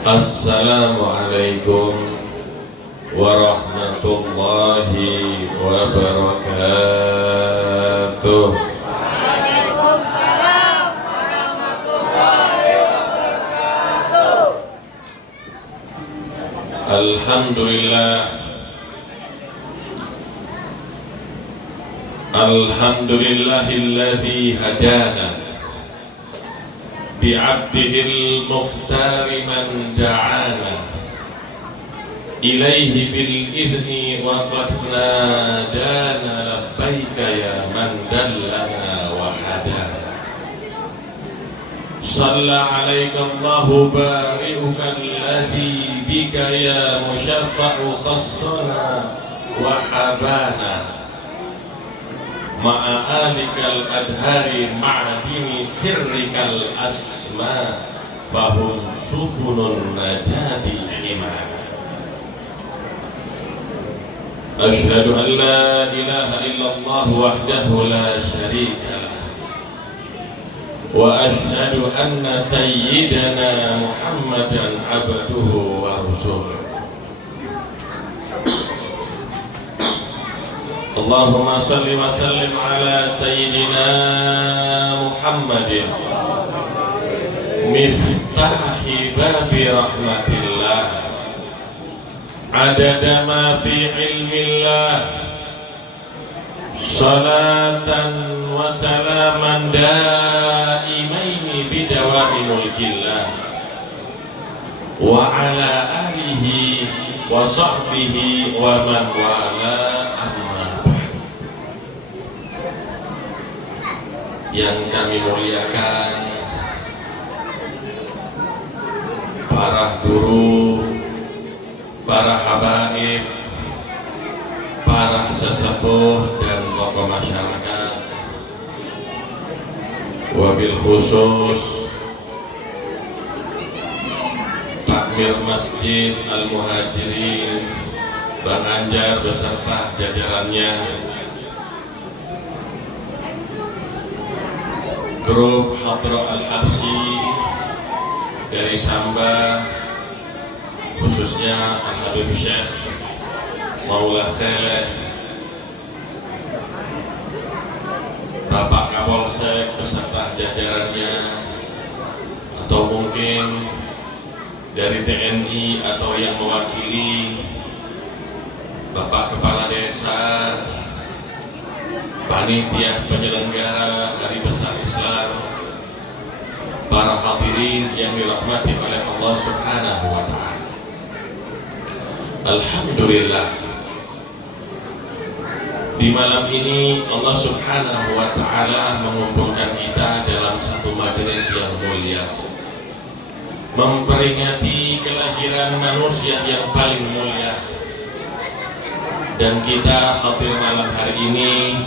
Assalamualaikum warahmatullahi wabarakatuh. Waalaikumsalam warahmatullahi wabarakatuh. Alhamdulillahilladzi hadana bi'abdihil mukhtar man da'ana ilaihi bil idni wa qad nadana labbaika ya man dallana wa hadana. Shalla alaika Allahu bari'uka alladhi bika ya musyaffa'u khassana wa habana ma'a alikal adhari ma'adini sirrikal asma fahum sufunun najati himana. Ashhadu an la ilaha illallah wahdahu la syarika lah wa ashhadu anna sayyidana Muhammadan abduhu wa rasuluh. Allahumma salli wa sallim ala sayyidina Muhammadin miftahi babi rahmatillah adada ma fi ilmillah salatan wa salaman daimaini bidawami mulkillah wa ala alihi wa sahbihi wa man wala. Yang kami muliakan para guru, para habaib, para sesepuh dan tokoh masyarakat, wabil khusus takmir Masjid Al-Muhajirin Bang Anjar beserta jajarannya, grup Hadra Al-Habsyi dari Samba, khususnya Al-Habib Syekh Maula Khaleh, Bapak Kapolsek beserta jajarannya, atau mungkin dari TNI atau yang mewakili Bapak Kepala Desa, panitia penyelenggara Hari Besar Islam, para hadirin yang dirahmati oleh Allah Subhanahu wa ta'ala. Alhamdulillah, di malam ini Allah Subhanahu wa ta'ala mengumpulkan kita dalam satu majelis yang mulia, memperingati kelahiran manusia yang paling mulia. Dan kita hadir malam hari ini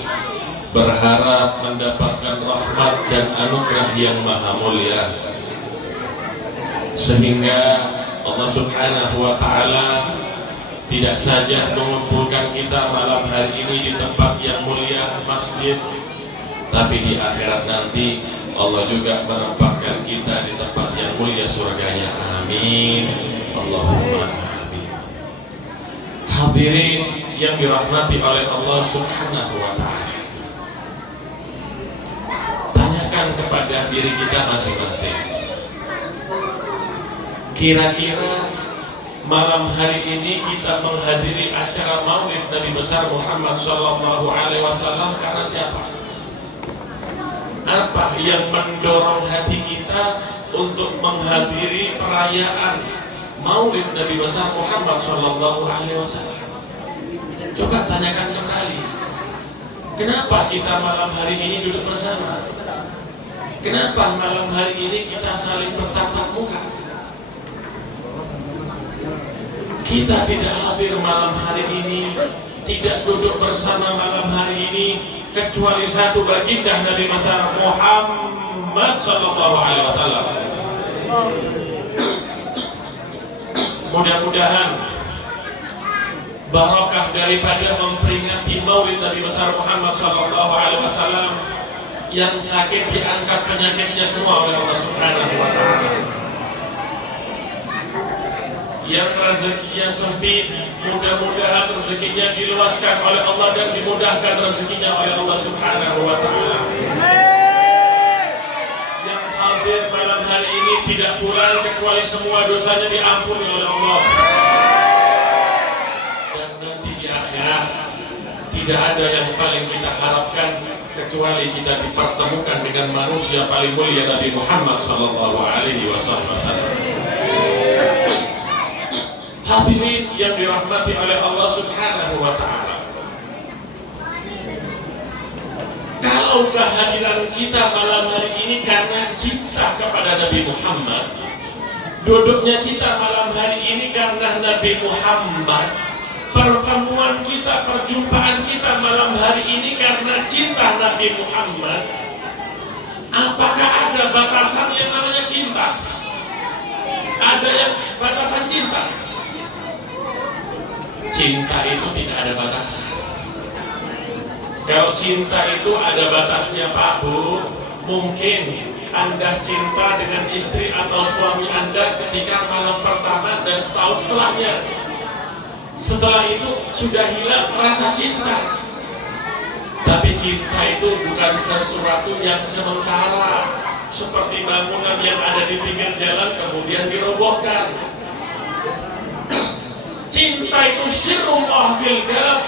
berharap mendapatkan rahmat dan anugerah yang maha mulia, sehingga Allah Subhanahu wa ta'ala tidak saja mengumpulkan kita malam hari ini di tempat yang mulia masjid, tapi di akhirat nanti Allah juga menempatkan kita di tempat yang mulia surganya. Amin Allahumma amin. Hadirin yang dirahmati oleh Allah Subhanahu wa ta'ala, kepada diri kita masing-masing, kira-kira malam hari ini kita menghadiri acara Maulid Nabi besar Muhammad sallallahu alaihi wasallam karena siapa? Apa yang mendorong hati kita untuk menghadiri perayaan Maulid Nabi besar Muhammad sallallahu alaihi wasallam? Coba tanyakan kembali, kenapa kita malam hari ini duduk bersama? Kenapa malam hari ini kita saling bertatap muka? Kita tidak hadir malam hari ini, tidak duduk bersama malam hari ini, kecuali satu baginda Nabi besar Muhammad sallallahu alaihi wasallam. Mudah-mudahan barakah daripada memperingati Maulid Nabi besar Muhammad sallallahu alaihi wasallam, yang sakit diangkat penyakitnya semua oleh Allah Subhanahu wa ta'ala. yang rezekinya sempit, mudah-mudahan rezekinya diluaskan oleh Allah dan dimudahkan rezekinya oleh Allah Subhanahu wa Ta'ala. Yang hadir malam hari ini tidak pulang kecuali semua dosanya diampuni oleh Allah. Dan nanti di akhirat tidak ada yang paling kita harapkan kecuali kita dipertemukan dengan manusia paling mulia Nabi Muhammad sallallahu alaihi wasallam. Hadirin yang dirahmati oleh Allah Subhanahu wa Ta'ala, kalau kehadiran kita malam hari ini karena cinta kepada Nabi Muhammad, duduknya kita malam hari ini karena Nabi Muhammad, pertemuan kita, perjumpaan kita malam hari ini karena cinta Nabi Muhammad, apakah ada batasan yang namanya cinta? Ada yang batasan cinta? Cinta itu tidak ada batasan. Kalau cinta itu ada batasnya Pak Bu, mungkin Anda cinta dengan istri atau suami Anda ketika malam pertama dan setahun setelahnya. Setelah itu sudah hilang rasa cinta. Tapi cinta itu bukan sesuatu yang sementara, seperti bangunan yang ada di pinggir jalan kemudian dirobohkan. Cinta itu sirrullah fil qalb.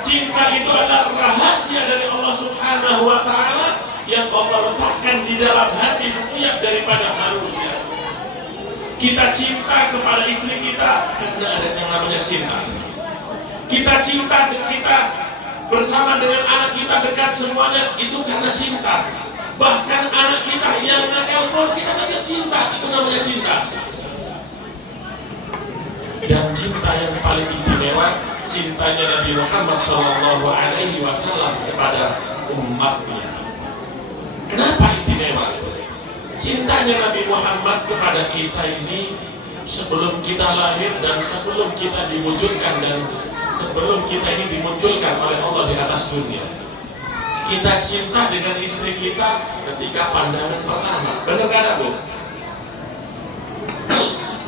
Cinta itu adalah rahasia dari Allah Subhanahu wa Ta'ala yang Allah letakkan di dalam hati setiap daripada manusia. Kita cinta kepada istri kita karena ada yang namanya cinta. Kita cinta, kita bersama dengan anak kita dekat semuanya itu karena cinta. Bahkan anak kita yang nakal pun kita tanya cinta, itu namanya cinta. Dan cinta yang paling istimewa, cintanya Nabi Muhammad SAW kepada umatnya. Kenapa istimewa? Cintanya Nabi Muhammad kepada kita ini sebelum kita lahir dan sebelum kita diwujudkan dan sebelum kita ini dimunculkan oleh Allah di atas dunia. Kita cinta dengan istri kita ketika pandangan pertama. Benar kan Bu?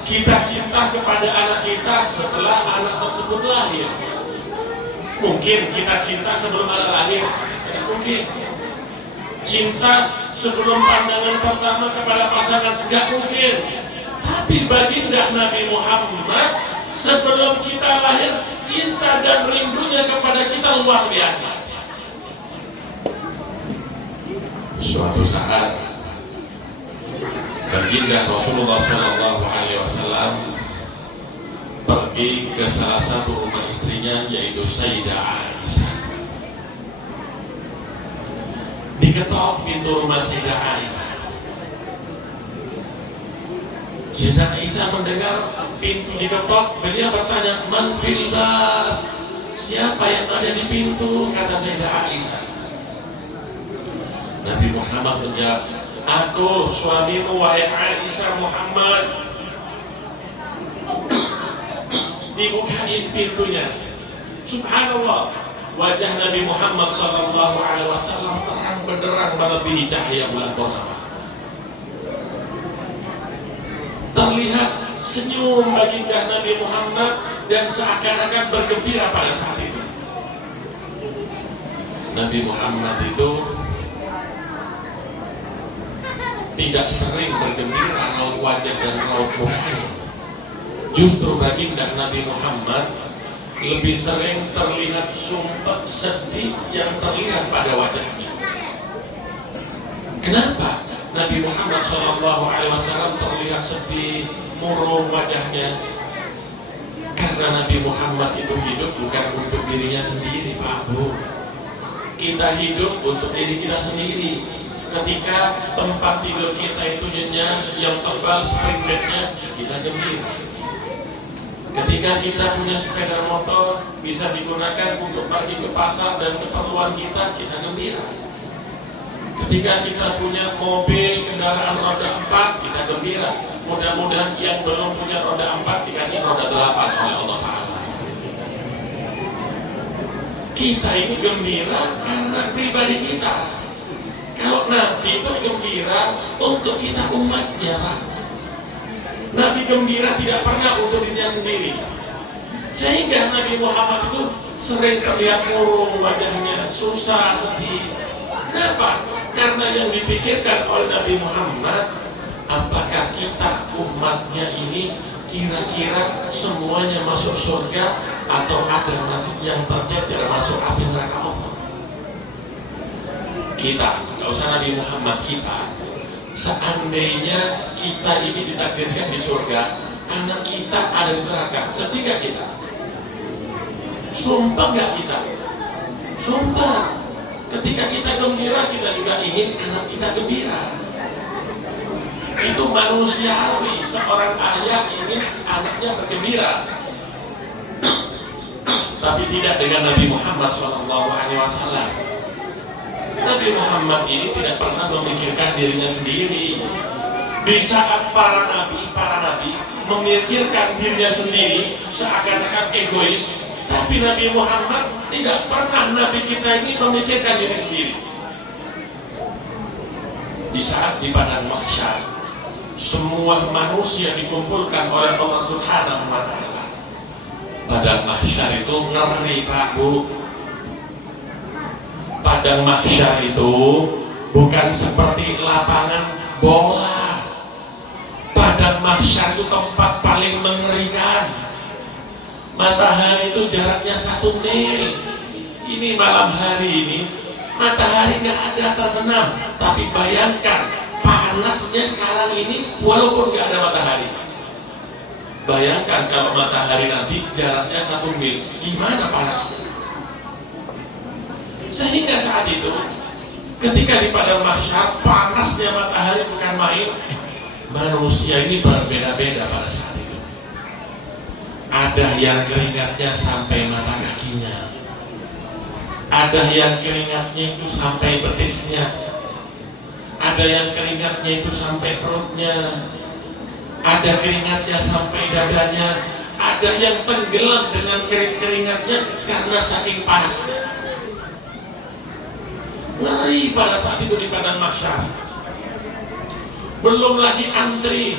Kita cinta kepada anak kita setelah anak tersebut lahir. Mungkin kita cinta sebelum anak lahir, tidak mungkin. Cinta sebelum pandangan pertama kepada pasangan, tidak mungkin. Tapi baginda Nabi Muhammad sebelum kita lahir, cinta dan rindunya kepada kita luar biasa. Suatu saat baginda Rasulullah SAW pergi ke salah satu rumah istrinya, yaitu Sayyidah Aisyah. Diketok pintu rumah Sayyidah Aisyah. Sayyidah Aisyah mendengar pintu diketok, beliau bertanya, "Man fil bab?" Siapa yang ada di pintu? Kata Sayyidah Aisyah. Nabi Muhammad menjawab, "Aku suamimu wahai Aisyah Muhammad." Dibukain pintunya. Subhanallah, wajah Nabi Muhammad SAW terang benderang melebihi cahaya bulan purnama. Terlihat senyum baginda Nabi Muhammad dan seakan-akan bergembira pada saat itu. Nabi Muhammad itu tidak sering bergembira raut wajah dan raut mukanya. Justru baginda Nabi Muhammad lebih sering terlihat sumpah sedih yang terlihat pada wajahnya. Kenapa Nabi Muhammad SAW terlihat sedih, murung wajahnya? Karena Nabi Muhammad itu hidup bukan untuk dirinya sendiri, Pak Bu. Kita hidup untuk diri kita sendiri. Ketika tempat tidur kita itu nyenyak, yang tebal spring bednya, kita gembira. Ketika kita punya sepeda motor bisa digunakan untuk pergi ke pasar dan keperluan kita, kita gembira. Ketika kita punya mobil kendaraan roda 4, kita gembira. Mudah-mudahan yang belum punya roda 4 dikasih roda 8 oleh Allah Ta'ala. Kita ini gembira karena pribadi kita. Kalau Nabi itu gembira untuk kita umatnya, Pak. Nabi gembira tidak pernah untuk dirinya sendiri. Sehingga Nabi Muhammad itu sering terlihat murung wajahnya, susah, sedih. Kenapa? Karena yang dipikirkan oleh Nabi Muhammad, apakah kita umatnya ini kira-kira semuanya masuk surga atau ada nasib yang tercecer masuk api neraka Allah. Kita, gak usah Nabi Muhammad, kita seandainya kita ini ditakdirkan di surga, anak kita ada di neraka, sedih gak kita? Sumpah gak kita? Sumpah. Ketika kita gembira, kita juga ingin anak kita gembira. Itu manusiawi, seorang ayah ingin anaknya bergembira. Tapi tidak dengan Nabi Muhammad SAW. Nabi Muhammad ini tidak pernah memikirkan dirinya sendiri. Di saat para nabi memikirkan dirinya sendiri seakan-akan egois, tapi Nabi Muhammad tidak pernah, Nabi kita ini memikirkan diri sendiri. Di saat di padang mahsyar, semua manusia dikumpulkan oleh Allah Subhanahu wa Ta'ala. Padang mahsyar itu ngeri, Pak Bu. Padang mahsyar itu bukan seperti lapangan bola. Padang mahsyar itu tempat paling mengerikan. Matahari itu jaraknya 1 mil. Ini malam hari ini matahari nggak ada terbenam, tapi bayangkan panasnya sekarang ini walaupun nggak ada matahari. Bayangkan kalau matahari nanti jaraknya 1 mil, gimana panasnya? Sehingga saat itu ketika di padang mahsyar panasnya matahari bukan main, manusia ini berbeda-beda pada saat itu. Ada yang keringatnya sampai mata kakinya, ada yang keringatnya itu sampai betisnya, ada yang keringatnya itu sampai perutnya, ada keringatnya sampai dadanya, ada yang tenggelam dengan keringatnya karena saking panasnya. Ngeri pada saat itu di padang mahsyar. Belum lagi antri.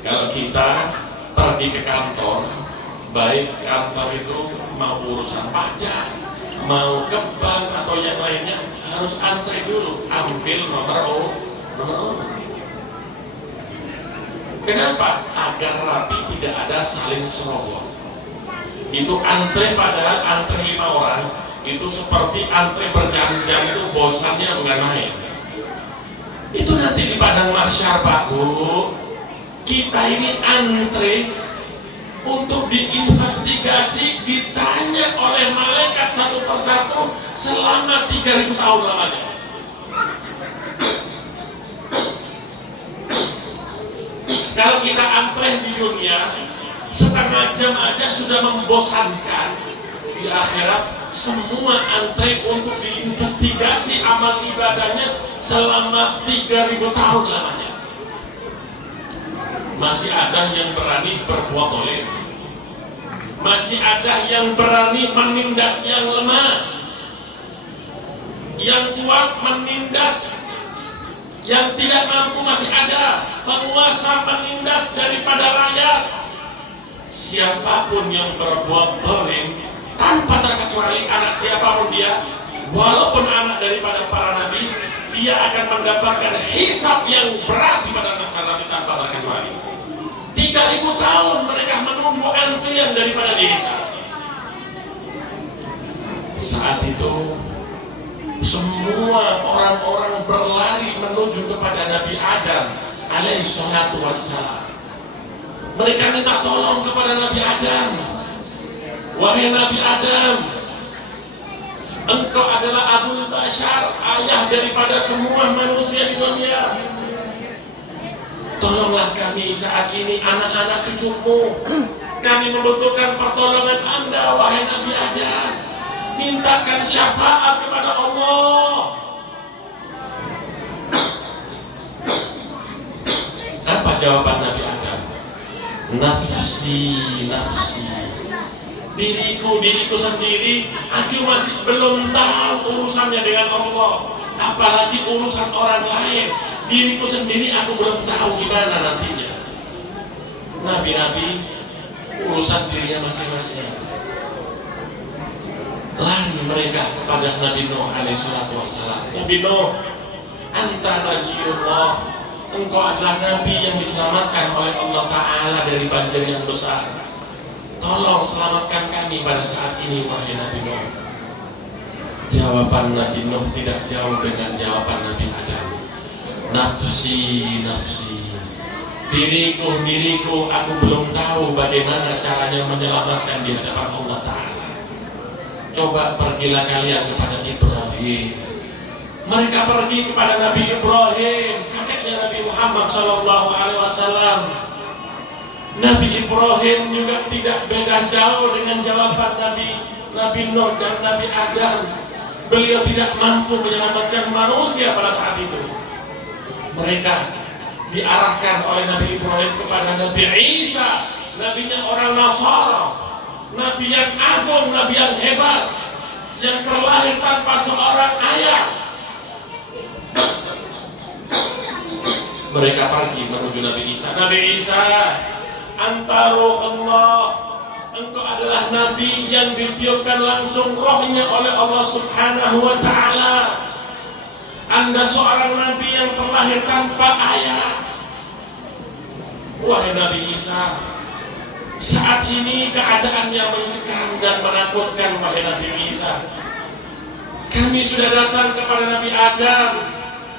Kalau kita pergi ke kantor, baik kantor itu mau urusan pajak, mau ke bank atau yang lainnya, harus antri dulu, ambil nomor urut. Kenapa? Agar rapi, tidak ada saling serobot. Itu antri, padahal antri 5 orang itu seperti antri berjam-jam, itu bosannya bukan main. Itu nanti di padang mahsyar, Pak Bu, kita ini antri untuk diinvestigasi, ditanya oleh malaikat satu persatu selama 3000 tahun lamanya. Kalau kita antri di dunia setengah jam aja sudah membosankan, di akhirat semua antri untuk diinvestigasi amal ibadahnya selama 3000 tahun lamanya. Masih ada yang berani berbuat dolim, masih ada yang berani menindas yang lemah, yang kuat menindas yang tidak mampu, masih ada penguasa menindas daripada rakyat. Siapapun yang berbuat dolim tanpa terkecuali anak siapapun dia, walaupun anak daripada para nabi, dia akan mendapatkan hisab yang berat di padang mahsyar nanti tanpa terkecuali. 3000 tahun mereka menunggu antrian daripada dihisab. Saat itu semua orang-orang berlari menuju kepada Nabi Adam alaihi salatu wassalam. Mereka minta tolong kepada Nabi Adam. Wahai Nabi Adam, engkau adalah Abul Bashar, ayah daripada semua manusia di dunia. Tolonglah kami saat ini, anak-anak cucumu. Kami membutuhkan pertolongan Anda, wahai Nabi Adam. Mintakan syafaat kepada Allah. Apa jawaban Nabi Adam? Nafsi, nafsi. Diriku sendiri, aku masih belum tahu urusannya dengan Allah, apalagi urusan orang lain. Diriku sendiri aku belum tahu gimana nantinya. Nabi-nabi urusan dirinya masing-masing. Lari mereka kepada Nabi Nuh alaihissalatu wassalam. Nabi Nuh, anta najiyullah, engkau adalah nabi yang diselamatkan oleh Allah Ta'ala dari banjir yang besar. Tolong selamatkan kami pada saat ini, wahai Nabi Nuh. Jawaban Nabi Nuh tidak jauh dengan jawaban Nabi Adam. Nafsi, nafsi, diriku, diriku, aku belum tahu bagaimana caranya menyelamatkan di hadapan Allah Ta'ala. Coba pergilah kalian kepada Ibrahim. Mereka pergi kepada Nabi Ibrahim, kakeknya Nabi Muhammad SAW. Nabi Ibrahim juga tidak beda jauh dengan jawaban Nabi Nuh dan Nabi Adam. Beliau tidak mampu menyelamatkan manusia pada saat itu. Mereka diarahkan oleh Nabi Ibrahim kepada Nabi Isa, nabinya orang Nasara, nabi yang agung, nabi yang hebat, yang terlahir tanpa seorang ayah. Mereka pergi menuju Nabi Isa. Nabi Isa, anta ruhullah, engkau adalah nabi yang ditiupkan langsung rohnya oleh Allah Subhanahu wa Ta'ala. Anda seorang nabi yang terlahir tanpa ayah. Wahai Nabi Isa, saat ini keadaannya mencekam dan menakutkan. Wahai Nabi Isa, kami sudah datang kepada Nabi Adam,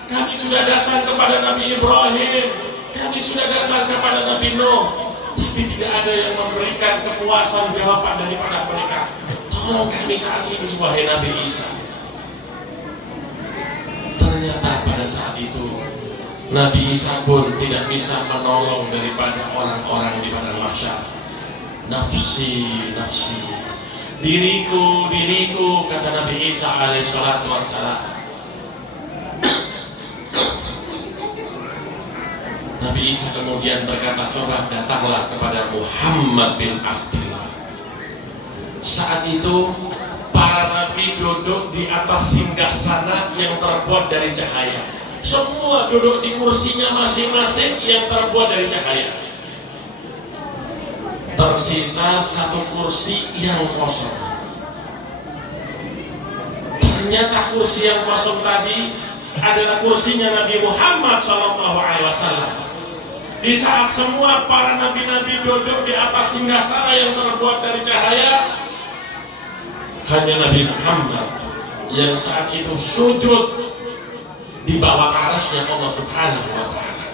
kami sudah datang kepada Nabi Ibrahim, kami sudah datang kepada Nabi Nuh, tapi tidak ada yang memberikan kepuasan jawaban daripada mereka. Tolong kami saat ini, wahai Nabi Isa. Ternyata pada saat itu Nabi Isa pun tidak bisa menolong daripada orang-orang di padang mahsyar. Nafsi, nafsi, diriku, diriku, kata Nabi Isa alaihissalatu wassalam. Nabi Isa kemudian berkata, coba datanglah kepada Muhammad bin Abdullah. Saat itu para nabi duduk di atas singgasana yang terbuat dari cahaya. Semua duduk di kursinya masing-masing yang terbuat dari cahaya. Tersisa satu kursi yang kosong. Ternyata kursi yang kosong tadi adalah kursinya Nabi Muhammad SAW. Di saat semua para nabi-nabi duduk di atas singgasana yang terbuat dari cahaya, hanya Nabi Muhammad yang saat itu sujud di bawah arasnya Allah Subhanahu wa Ta'ala.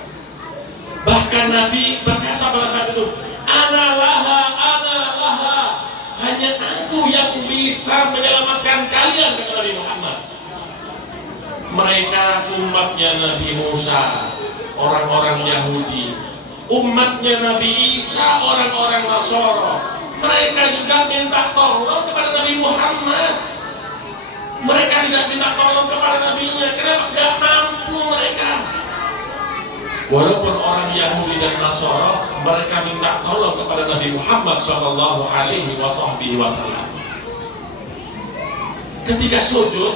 Bahkan Nabi berkata pada saat itu, ana laha, hanya aku yang bisa menyelamatkan kalian, kata Nabi Muhammad. Mereka umatnya Nabi Musa, orang-orang Yahudi, umatnya Nabi Isa, orang-orang Nasara. Mereka juga minta tolong kepada Nabi Muhammad. Mereka tidak minta tolong kepada nabinya. Kenapa? Tidak mampu mereka. Walaupun orang Yahudi dan Nasara, mereka minta tolong kepada Nabi Muhammad SAW. Ketika sujud,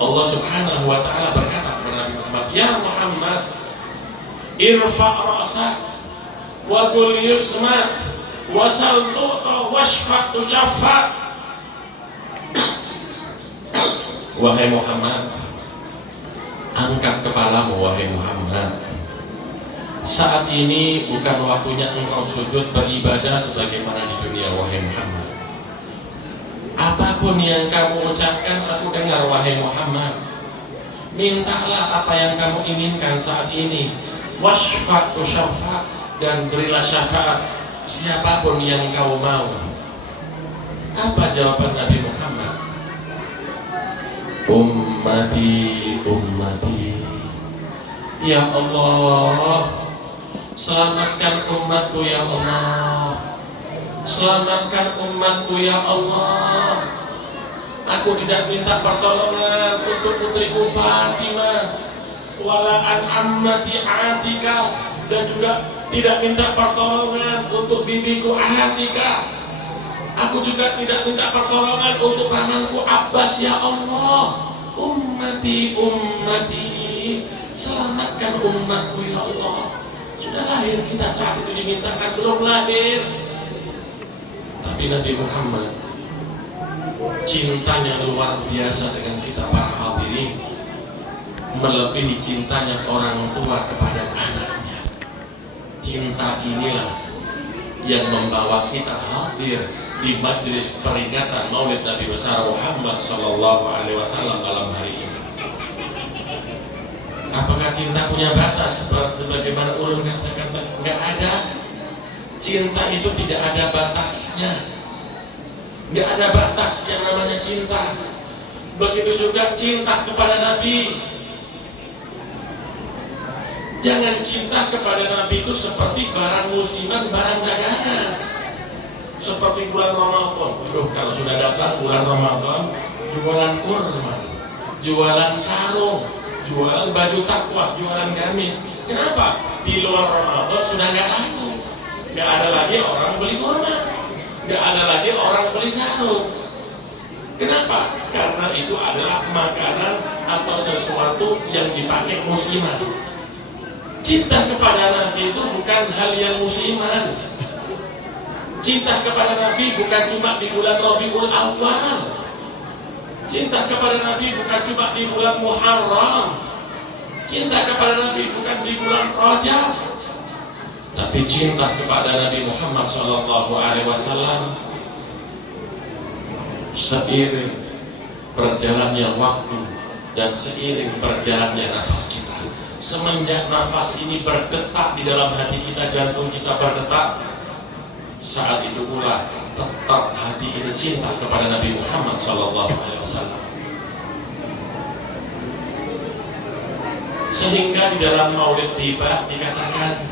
Allah Subhanahu wa Ta'ala berkata kepada Nabi Muhammad, ya Muhammad, irfa' ra'sak wa qul yusma' wa sal tu'ta washfa' tushaffa'. Wahai Muhammad, angkat kepalamu, wahai Muhammad. Saat ini bukan waktunya engkau sujud beribadah sebagaimana di dunia, wahai Muhammad. Apapun yang kamu ucapkan, aku dengar, wahai Muhammad. Mintalah apa yang kamu inginkan saat ini. Washfa' tushaffa', dan berilah syafaat siapapun yang kau mau. Apa jawaban Nabi Muhammad? Ummati, ummati, ya Allah, selamatkan umatku ya Allah, selamatkan umatku ya Allah. Aku tidak minta pertolongan untuk putriku Fatimah, wala an ammati Atika, dan juga tidak minta pertolongan untuk bibiku Atika. Aku juga tidak minta pertolongan untuk pamanku Abbas ya Allah. Ummati, ummati, selamatkan umatku ya Allah. Sudah Sudah lahir kita saat itu dimintakan, belum lahir. Tapi Nabi Muhammad cintanya luar biasa dengan kita para hadirin, melebihi cintanya orang tua kepada anaknya. Cinta inilah yang membawa kita hadir di majelis peringatan Maulid Nabi besar Muhammad Shallallahu Alaihi Wasallam malam hari ini. Apakah cinta punya batas? Sebagaimana ulun katakan, nggak ada. Cinta itu tidak ada batasnya. Nggak ada batas yang namanya cinta. Begitu juga cinta kepada Nabi. Jangan cinta kepada Nabi itu seperti barang musiman, barang dagangan. Seperti bulan Ramadan. Aduh, kalau sudah datang bulan Ramadan, jualan kurma, jualan sarung, jualan baju takwa, jualan gamis. Kenapa? Di luar Ramadan sudah nggak laku. Nggak ada lagi orang beli kurma, nggak ada lagi orang beli sarung. Kenapa? Karena itu adalah makanan atau sesuatu yang dipakai musiman. Cinta kepada Nabi itu bukan hal yang musiman. Cinta kepada Nabi bukan cuma di bulan Rabiul Awal. Cinta kepada Nabi bukan cuma di bulan Muharram. Cinta kepada Nabi bukan di bulan Rajab. Tapi cinta kepada Nabi Muhammad SAW seiring berjalannya waktu dan seiring berjalannya nafas kita. Semenjak nafas ini berdetak di dalam hati kita, jantung kita berdetak, saat itu pula tetap hati ini cinta kepada Nabi Muhammad SAW. Sehingga di dalam Maulid tiba dikatakan,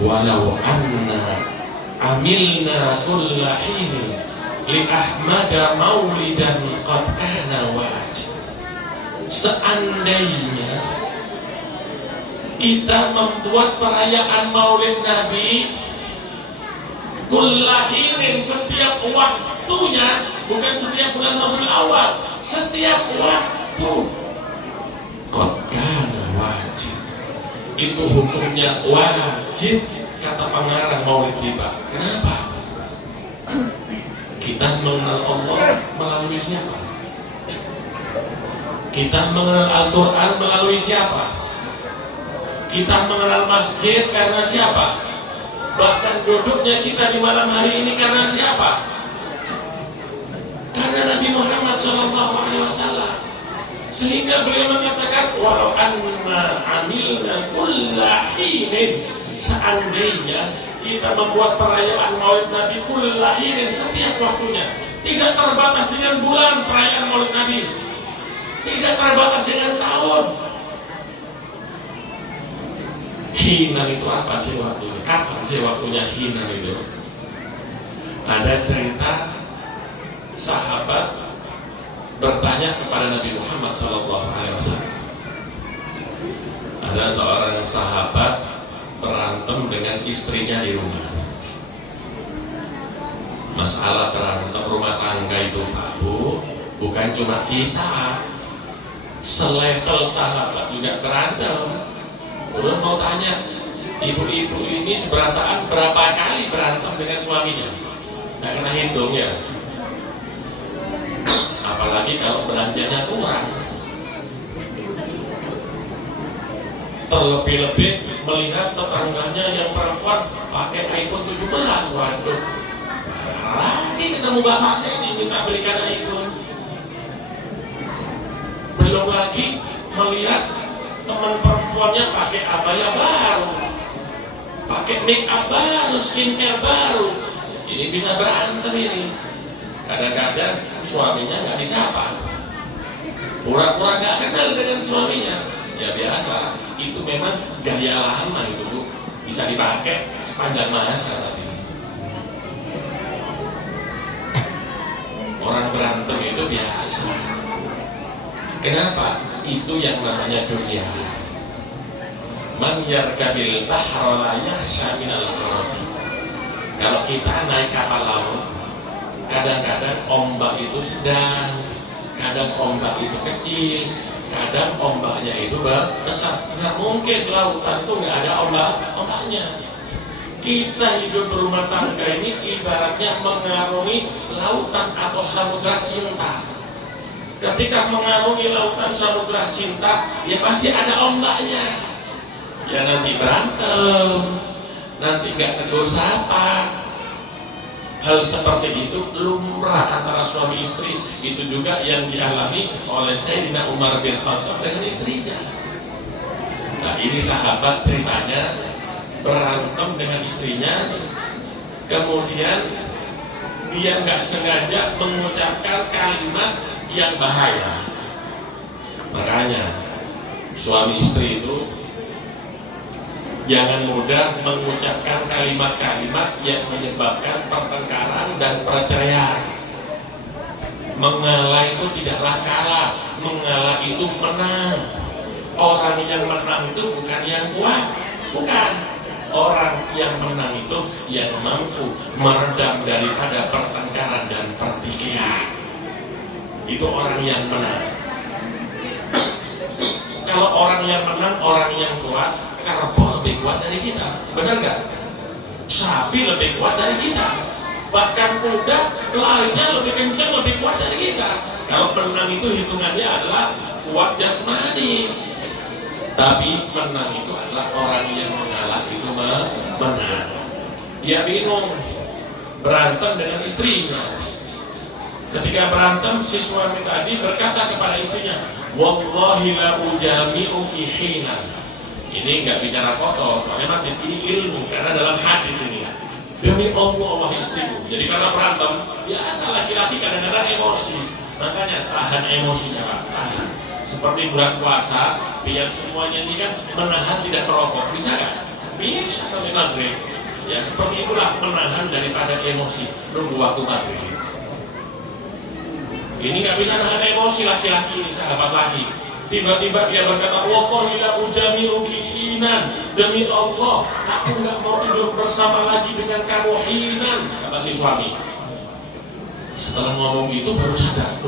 walau anna amilna kulla hini li ahmada maulidan qad kana wajib. Seandainya kita membuat perayaan Maulid Nabi kullahinin, setiap waktunya, bukan setiap bulan Rabiul Awal, setiap waktu, qad kana wajib, itu hukumnya wajib, kata pengarang Maulid tiba. Kenapa? Kita mengenal Allah melalui siapa? Kita mengenal Al-Quran melalui siapa? Kita mengenal masjid karena siapa? Bahkan duduknya kita di malam hari ini karena siapa? Karena Nabi Muhammad SAW. Sehingga beliau mengatakan, walau anna amilna kulla hinin, seandainya kita membuat perayaan Maulid Nabi kulla hinin, setiap waktunya, tidak terbatas dengan bulan perayaan Maulid Nabi, tidak terbatas dengan tahun. Hina itu apa sih waktunya? Apa sih waktunya hina itu? Ada cerita sahabat bertanya kepada Nabi Muhammad SAW. Ada seorang sahabat berantem dengan istrinya di rumah. Masalah berantem rumah tangga itu, Pak Bu, bukan cuma kita, selevel sahabat juga berantem. Udah mau tanya, ibu-ibu ini seberataan berapa kali berantem dengan suaminya? Nggak kena hitung ya. Apalagi kalau belanjanya kurang. Terlebih-lebih melihat tetangganya yang perempuan pakai iPhone 17, waduh. Lagi ketemu bapaknya ini minta belikan iPhone. Belum lagi melihat teman perempuannya pakai abaya baru, pakai make up baru, skincare baru. Ini bisa berantem ini. Kadang-kadang suaminya nggak disapa, pura-pura nggak kenal dengan suaminya. Ya biasa, itu memang gaya lama itu Bu, bisa dipakai sepanjang masa. Tapi orang berantem itu biasa. Kenapa? Itu yang namanya dunia. Man yarkabil bahra la yakhsha minal gharabi. Kalau kita naik kapal laut, kadang-kadang ombak itu sedang, kadang ombak itu kecil, kadang ombaknya itu besar. Nggak mungkin lautan itu nggak ada ombaknya. Kita hidup berumah tangga ini ibaratnya mengarungi lautan atau samudra cinta. Ketika mengarungi lautan samudra cinta, ya pasti ada ombaknya. Ya nanti berantem, nanti nggak tegur sapa. Hal seperti itu lumrah antara suami istri. Itu juga yang dialami oleh Sayyidina Umar bin Khattab dengan istrinya. Nah ini sahabat ceritanya berantem dengan istrinya, kemudian dia nggak sengaja mengucapkan kalimat yang bahaya. Makanya suami istri itu jangan mudah mengucapkan kalimat-kalimat yang menyebabkan pertengkaran dan perceraian. Mengalah itu tidaklah kalah, mengalah itu menang. Orang yang menang itu bukan yang kuat, bukan. Orang yang menang itu yang mampu meredam daripada pertengkaran dan pertikaian. Itu orang yang menang. Kalau orang yang menang, orang yang kuat, kerbau lebih kuat dari kita, benar nggak? Sapi lebih kuat dari kita, bahkan kuda larinya lebih kencang, lebih kuat dari kita. Kalau menang itu hitungannya adalah kuat jasmani, tapi menang itu adalah orang yang mengalah itu menang. Dia bingung berantem dengan istrinya. Ketika berantem, si suami tadi berkata kepada istrinya, "Wallahi la ujami'uki hina." Ini nggak bicara kotor, soalnya masih ini ilmu, karena dalam hadis ini. Demi Allah, wahai istriku. Jadi karena berantem, biasa laki-laki kadang-kadang emosi. Makanya tahan emosinya, Pak. Tahan. Seperti bulan puasa, biar semuanya ini kan menahan tidak merokok. Bisa nggak? Bisa sampai maghrib. Ya seperti itulah menahan daripada emosi. Nunggu waktu maghrib. Ini nggak bisa nahan emosi laki-laki ini, sahabat laki. Tiba-tiba dia berkata, "Wallahi la ujami'uki hinan." Demi Allah, aku nggak mau tidur bersama lagi dengan kamu hinan, kata si suami. Setelah ngomong gitu baru sadar,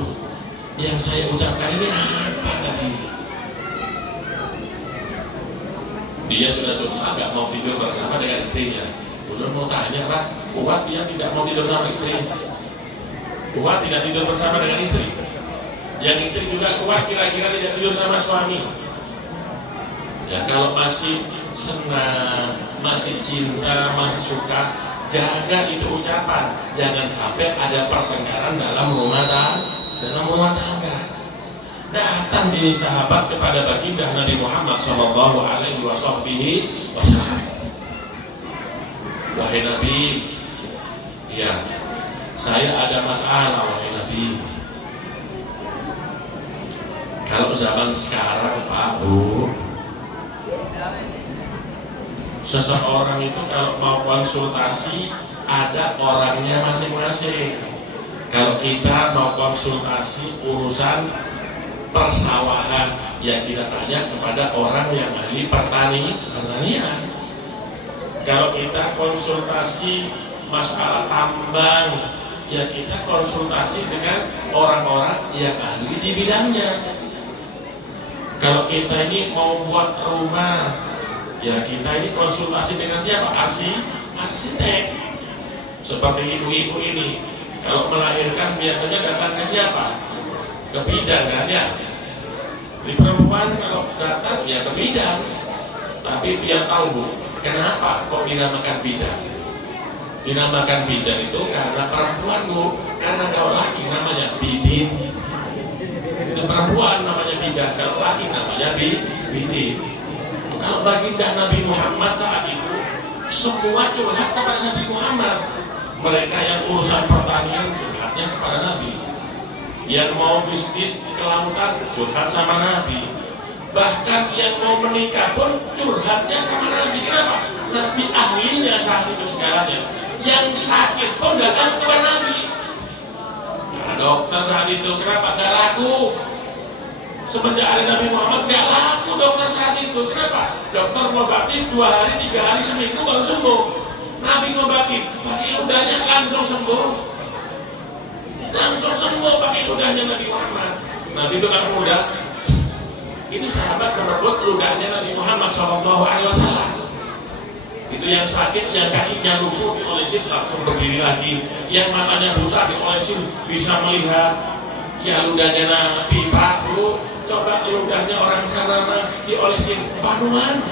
yang saya ucapkan ini apa tadi? Dia sudah nggak mau tidur bersama dengan istrinya. Belum mau tanya, Pak, kuat dia tidak mau tidur sama istrinya. Kuat tidak tidur bersama dengan istri. Yang istri juga kuat kira-kira tidak tidur sama suami. Ya kalau masih senang, masih cinta, masih suka, jaga itu ucapan. Jangan sampai ada pertengkaran dalam rumah tangga. Datang ini sahabat kepada baginda Nabi Muhammad SAW. Wahai Nabi, ya saya ada masalah wahai Nabi. Kalau zaman sekarang Pak Bu, seseorang itu kalau mau konsultasi ada orangnya masing-masing. Kalau kita mau konsultasi urusan persawahan, ya kita tanya kepada orang yang ahli pertanian. Kalau kita konsultasi masalah tambang, ya kita konsultasi dengan orang-orang yang ahli di bidangnya. Kalau kita ini mau buat rumah, ya kita ini konsultasi dengan siapa? Arsitek. Seperti ibu-ibu ini, kalau melahirkan biasanya datang ke siapa? Ke bidan kan ya. Di perempuan kalau datang ya ke bidan. Tapi dia tahu Bu, kenapa kok dinamakan bidan? Dinamakan bidan itu karena perempuan Bu, karena kalau laki namanya bidin. Itu perempuan namanya bidan, kalau laki namanya bidin. Kalau baginda Nabi Muhammad saat itu semua curhat kepada Nabi Muhammad. Mereka yang urusan pertanian curhatnya kepada Nabi, yang mau bisnis ke lautan curhat sama Nabi, bahkan yang mau menikah pun curhatnya sama Nabi. Kenapa? Nabi ahlinya saat itu segalanya. Yang sakit pun datang kepada Nabi. Dokter saat itu kenapa gak laku? Semenjak ada Nabi Muhammad gak laku dokter saat itu. Kenapa? Dokter ngobati 2 hari, 3 hari, seminggu baru sembuh. Nabi ngobati pakai ludahnya langsung sembuh. Langsung sembuh pakai ludahnya Nabi Muhammad. Nabi itu kan mudah Itu sahabat merebut ludahnya Nabi Muhammad SAW. Itu yang sakit, yang kakinya lumpuh diolesin langsung berdiri lagi, yang matanya buta diolesin bisa melihat. Ya ludahnya Nabi, Pak Bu, coba ludahnya orang sana mah diolesin panuan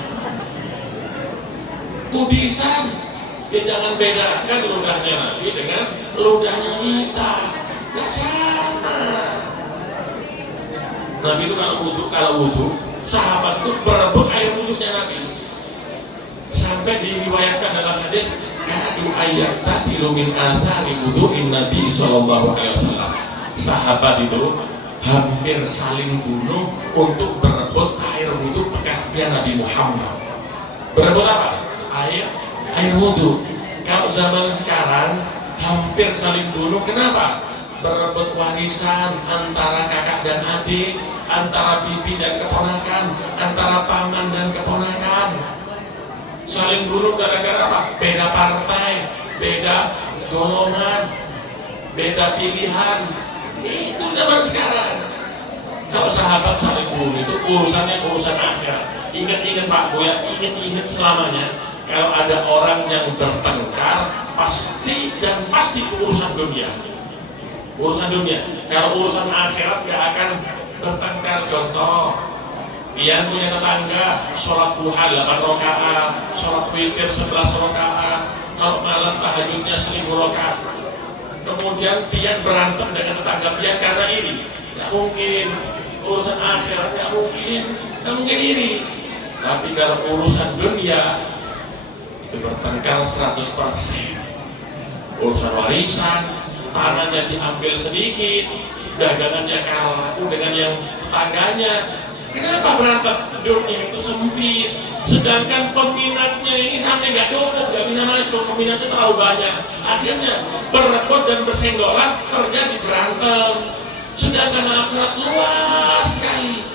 kudisan. Ya jangan bedakan ludahnya Nabi dengan ludahnya kita, nggak sama. Nabi itu kalau wudhu, sahabat itu berebut air wudhunya Nabi. Sampai diriwayatkan dalam hadis, kadu ayat tatilu min athari wudu'in Nabi sallallahu alaihi wasallam. Sahabat itu hampir saling bunuh untuk berebut air wudhu bekasnya Nabi Muhammad. Berebut apa? Air wudhu. Kalau zaman sekarang hampir saling bunuh, kenapa? Berebut warisan antara kakak dan adik, antara bibi dan keponakan, antara paman dan keponakan. Saling bunuh gara-gara apa? Beda partai, beda golongan, beda pilihan. Itu zaman sekarang. Kalau sahabat saling bunuh itu urusannya urusan akhirat. Ingat-ingat Pak Boya, ingat-ingat selamanya. Kalau ada orang yang bertengkar, pasti itu urusan dunia. Urusan dunia. Kalau urusan akhirat gak akan bertengkar. Contoh, Ian punya tetangga, sholat duha 8 rakaat, sholat witir 11 rakaat, kalau malam tahajudnya 1000 rakaat. Kemudian Pian berantem dengan tetangga Pian karena ini. Gak mungkin. Urusan akhirat gak mungkin iri. Tapi kalau urusan dunia itu bertengkar 100%. Urusan warisan, tangannya diambil sedikit, dagangannya kalah dengan yang tetangganya. Kenapa berantem? Dunia itu sempit, sedangkan peminatnya ini sampai nggak cukup, nggak bisa masuk, peminatnya terlalu banyak. Akhirnya berebut dan bersenggolan, terjadi berantem. Sedangkan akhirat luas sekali,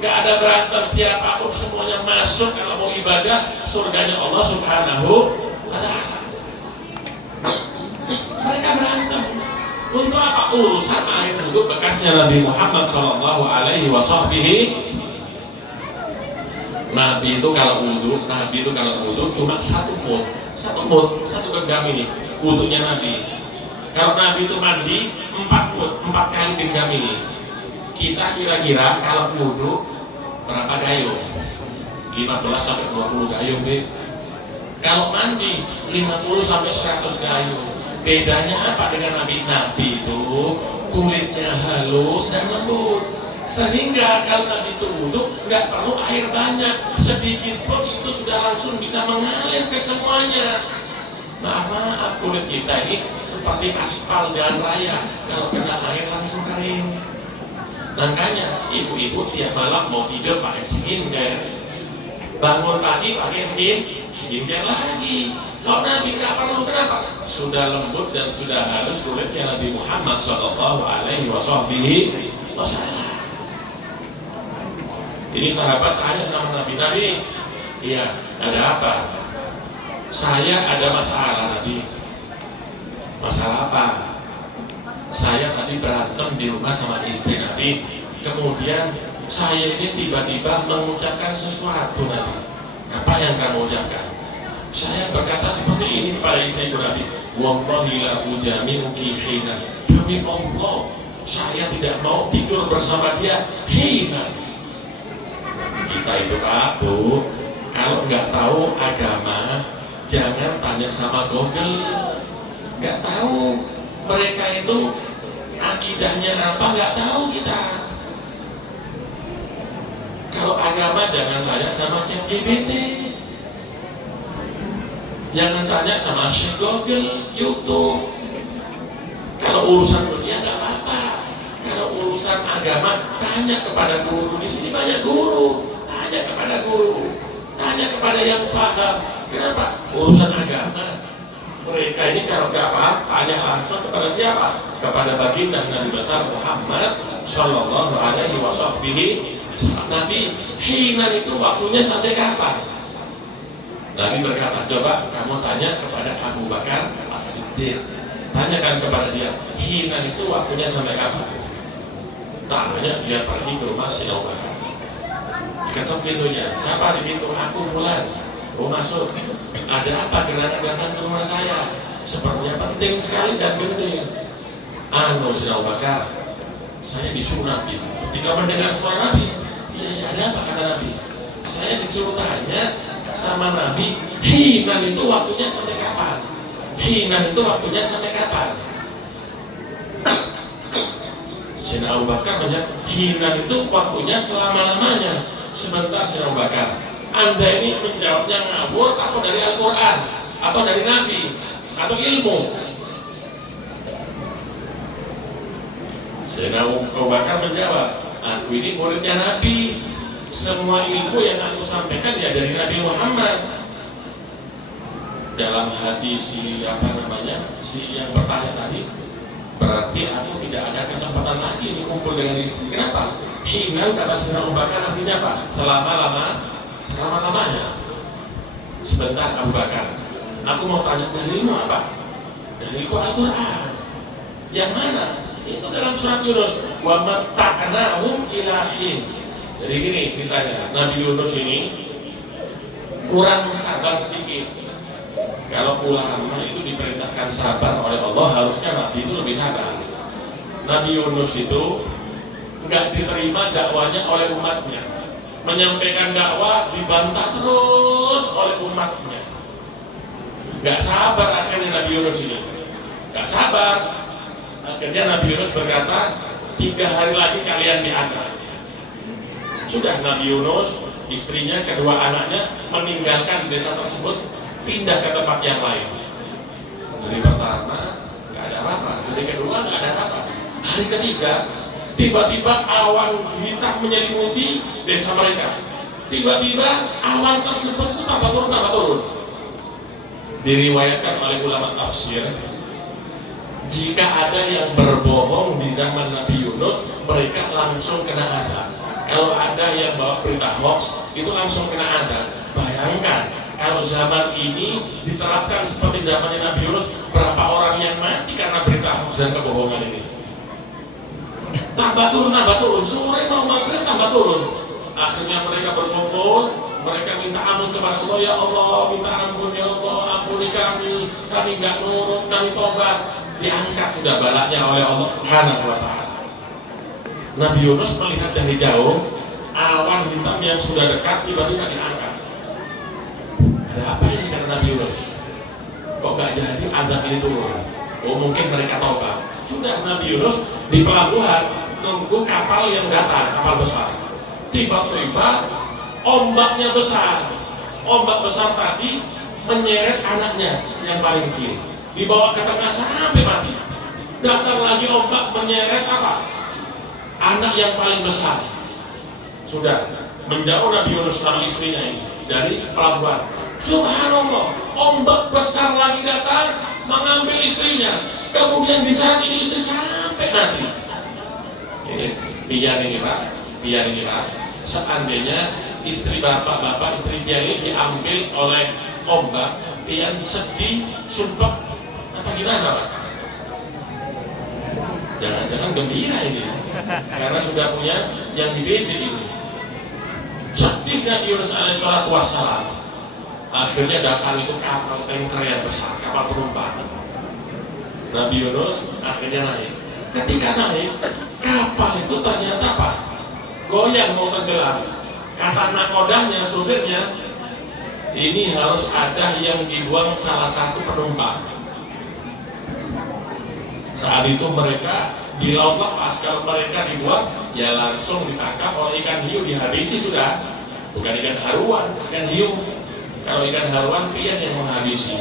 nggak ada berantem, siapapun semuanya masuk kalau mau ibadah surganya Allah Subhanahu wa Ta'ala. Mereka berantem untuk apa? Urusan air wudhu bekasnya Nabi Muhammad Sallallahu Alaihi Wasallam. Nabi itu kalau wudhu cuma satu genggam ini wudhunya Nabi. Kalau Nabi itu mandi 4 kali genggam ini. Kita kira-kira kalau wudhu berapa gayung? 15 sampai 20 gayung deh. Kalau mandi 50 sampai 100 gayung. Bedanya apa dengan Nabi? Nabi itu kulitnya halus dan lembut, sehingga kalau Nabi itu wudhu nggak perlu air banyak, sedikit pun itu sudah langsung bisa mengalir ke semuanya. Maaf, kulit kita ini seperti aspal jalan raya, kalau kena air langsung kering. Makanya ibu-ibu tiap malam mau tidur pakai skincare, bangun pagi pakai skincare lagi. Kalau Nabi nggak perlu, kenapa? Sudah lembut dan sudah halus kulitnya Nabi Muhammad Sallallahu Alaihi Wasallam. Ini sahabat tanya sama Nabi, iya, ada apa? Saya ada masalah Nabi. Masalah apa? Saya tadi berantem di rumah sama istri Nabi. Kemudian saya ini tiba-tiba mengucapkan sesuatu Nabi. Apa yang kamu ucapkan? Saya berkata seperti ini kepada istriku Nabi, wallahi la ujami'uki hina. Demi Allah, saya tidak mau tidur bersama dia hina. Kita itu Pak Bu, kalau nggak tahu agama, jangan tanya sama Google. Nggak tahu mereka itu akidahnya apa, nggak tahu kita. Kalau agama jangan tanya sama ChatGPT. Jangan tanya sama Syekh Google, YouTube. Kalau urusan dunia nggak apa-apa. Kalau urusan agama, tanya kepada guru. Di sini banyak guru. Tanya kepada guru. Tanya kepada yang paham. Kenapa? Urusan agama. Mereka ini kalau nggak paham, tanya langsung kepada siapa? Kepada baginda Nabi besar Muhammad Sallallahu Alaihi Wasallam. Nabi hina itu waktunya sampai kapan? Nabi berkata, coba kamu tanya kepada Abu Bakar As-Siddiq, tanyakan kepada dia, hina itu waktunya sampai kapan? Tanya dia pergi ke rumah Sayyidina Abu Bakar. Ketok pintunya. Siapa di pintu? Aku fulan. Oh masuk. Ada apa gerangan datang ke rumah saya? Sepertinya penting sekali dan genting. Sayyidina Abu Bakar, saya disuruh Nabi. Ketika mendengar suara Nabi, iya ada apa kata Nabi? Saya disuruh tanya sama Nabi, hinan itu waktunya sampai kapan? Hinan itu waktunya sampai kapan? Sayyidina Abu Bakar menjawab, hinan itu waktunya selama-lamanya. Sebentar Sayyidina Abu Bakar, Anda ini menjawabnya ngawur atau dari Al-Quran? Atau dari Nabi? Atau ilmu? Sayyidina Abu Bakar menjawab, aku ini muridnya Nabi. Semua ilmu yang aku sampaikan ya dari Nabi Muhammad. Dalam hati si yang bertanya tadi, berarti aku tidak ada kesempatan lagi ini kumpul dengan istri. Kenapa? Hinan kata Sayyidina Abu Bakar artinya apa? Selama-lamanya. Sebentar Abu Bakar, aku mau tanya dalilmu apa? Dalilku Al-Quran. Yang mana? Itu dalam surat Yunus, wa matta'nahum ila hin. Jadi gini ceritanya, Nabi Yunus ini kurang sabar sedikit. Kalau ulama itu diperintahkan sabar oleh Allah, harusnya Nabi itu lebih sabar. Nabi Yunus itu nggak diterima dakwanya oleh umatnya, menyampaikan dakwah dibantah terus oleh umatnya. Nggak sabar akhirnya Nabi Yunus ini, nggak sabar. Akhirnya Nabi Yunus berkata, 3 hari lagi kalian diangkat. Sudah Nabi Yunus, istrinya, kedua anaknya meninggalkan desa tersebut, pindah ke tempat yang lain. Hari pertama nggak ada apa-apa, hari kedua nggak ada apa-apa, hari ketiga tiba-tiba awan hitam menyelimuti desa mereka. Tiba-tiba awan tersebut itu tambah turun. Diriwayatkan oleh ulama tafsir, jika ada yang berbohong di zaman Nabi Yunus, mereka langsung kena adab. Kalau ada yang bawa berita hoax, itu langsung kena adab. Bayangkan, kalau zaman ini diterapkan seperti zamannya Nabi Yunus, berapa orang yang mati karena berita hoax dan kebohongan ini? Tambah turun. Sore mau maghrib tambah turun. Akhirnya mereka berkumpul, mereka minta ampun kepada Allah. Ya Allah, minta ampun ya Allah, ampuni kami nggak nurut, kami tobat. Diangkat sudah balanya oleh Allah Subhanahu wa ta'ala. Nabi Yunus melihat dari jauh awan hitam yang sudah dekat tiba-tiba diangkat. Ada apa ini kata Nabi Yunus? Kok gak jadi adab ini turun? Oh mungkin mereka tobat. Sudah Nabi Yunus di pelabuhan nunggu kapal yang datang, kapal besar. Tiba-tiba ombaknya besar. Ombak besar tadi menyeret anaknya yang paling kecil, dibawa ke tengah sampai mati. Datang lagi ombak menyeret apa? Anak yang paling besar. Sudah menjauh Nabi Yunus sama istrinya ini dari pelabuhan. Subhanallah, ombak besar lagi datang mengambil istrinya. Kemudian di saat ini istri sampai mati. Ini pian ini Pak. Seandainya istri bapak, istri pian ini diambil oleh ombak, pian sedih, sumpah, apa gimana Pak? Jangan-jangan gembira ini, karena sudah punya yang dibidik ini. Sedih Nabi Yunus alaihissalatu wassalam. Akhirnya datang itu kapal tanker yang besar, kapal penumpang. Nabi Yunus akhirnya naik. Ketika naik, kapal itu ternyata apa? Goyang mau tenggelam. Kata nakodahnya, supirnya, ini harus ada yang dibuang salah satu penumpang. Saat itu mereka di laut lepas, kalau mereka dibuang, ya langsung ditangkap oleh ikan hiu, dihabisi sudah. Bukan ikan haruan, ikan hiu. Kalau ikan haruan, pian yang menghabisi.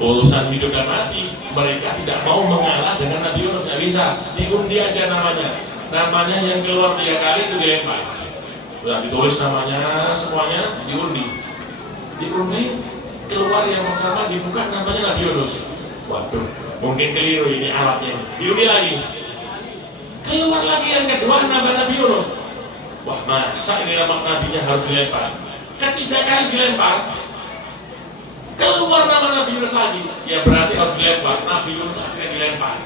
Urusan hidup dan mati, mereka tidak mau mengalah dengan Nabi Yunus, tidak bisa. Diundi aja namanya. Namanya yang keluar 3 kali itu dilempar. Sudah ditulis namanya, semuanya diundi. Diundi, keluar yang pertama dibuka namanya Nabi Yunus. Waduh, mungkin keliru ini alatnya. Diundi lagi. Keluar lagi yang kedua nama Nabi Yunus. Wah, masa ini nama nabinya harus dilempar? Ketiga kali dilempar, keluar nama Nabi Yunus lagi. Ya berarti harus dilempar. Nabi Yunus akhirnya dilempar.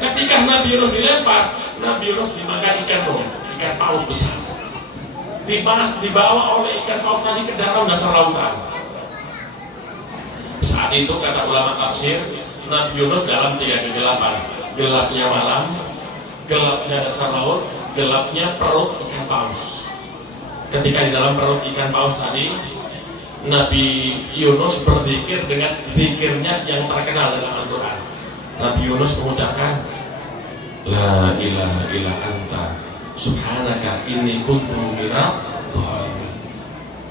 Ketika Nabi Yunus dilempar, Nabi Yunus dimakan ikan dong. ikan paus besar. Dibawa oleh ikan paus tadi ke dalam dasar lautan. Saat itu kata ulama tafsir, Nabi Yunus dalam 3 kegelapan. Gelapnya malam, gelapnya dasar laut, gelapnya perut ikan paus. Ketika di dalam perut ikan paus tadi, Nabi Yunus berzikir dengan zikirnya yang terkenal dalam Al-Quran. Nabi Yunus mengucapkan, La ilaha illa anta subhanaka inni kuntu minadh dhalimin.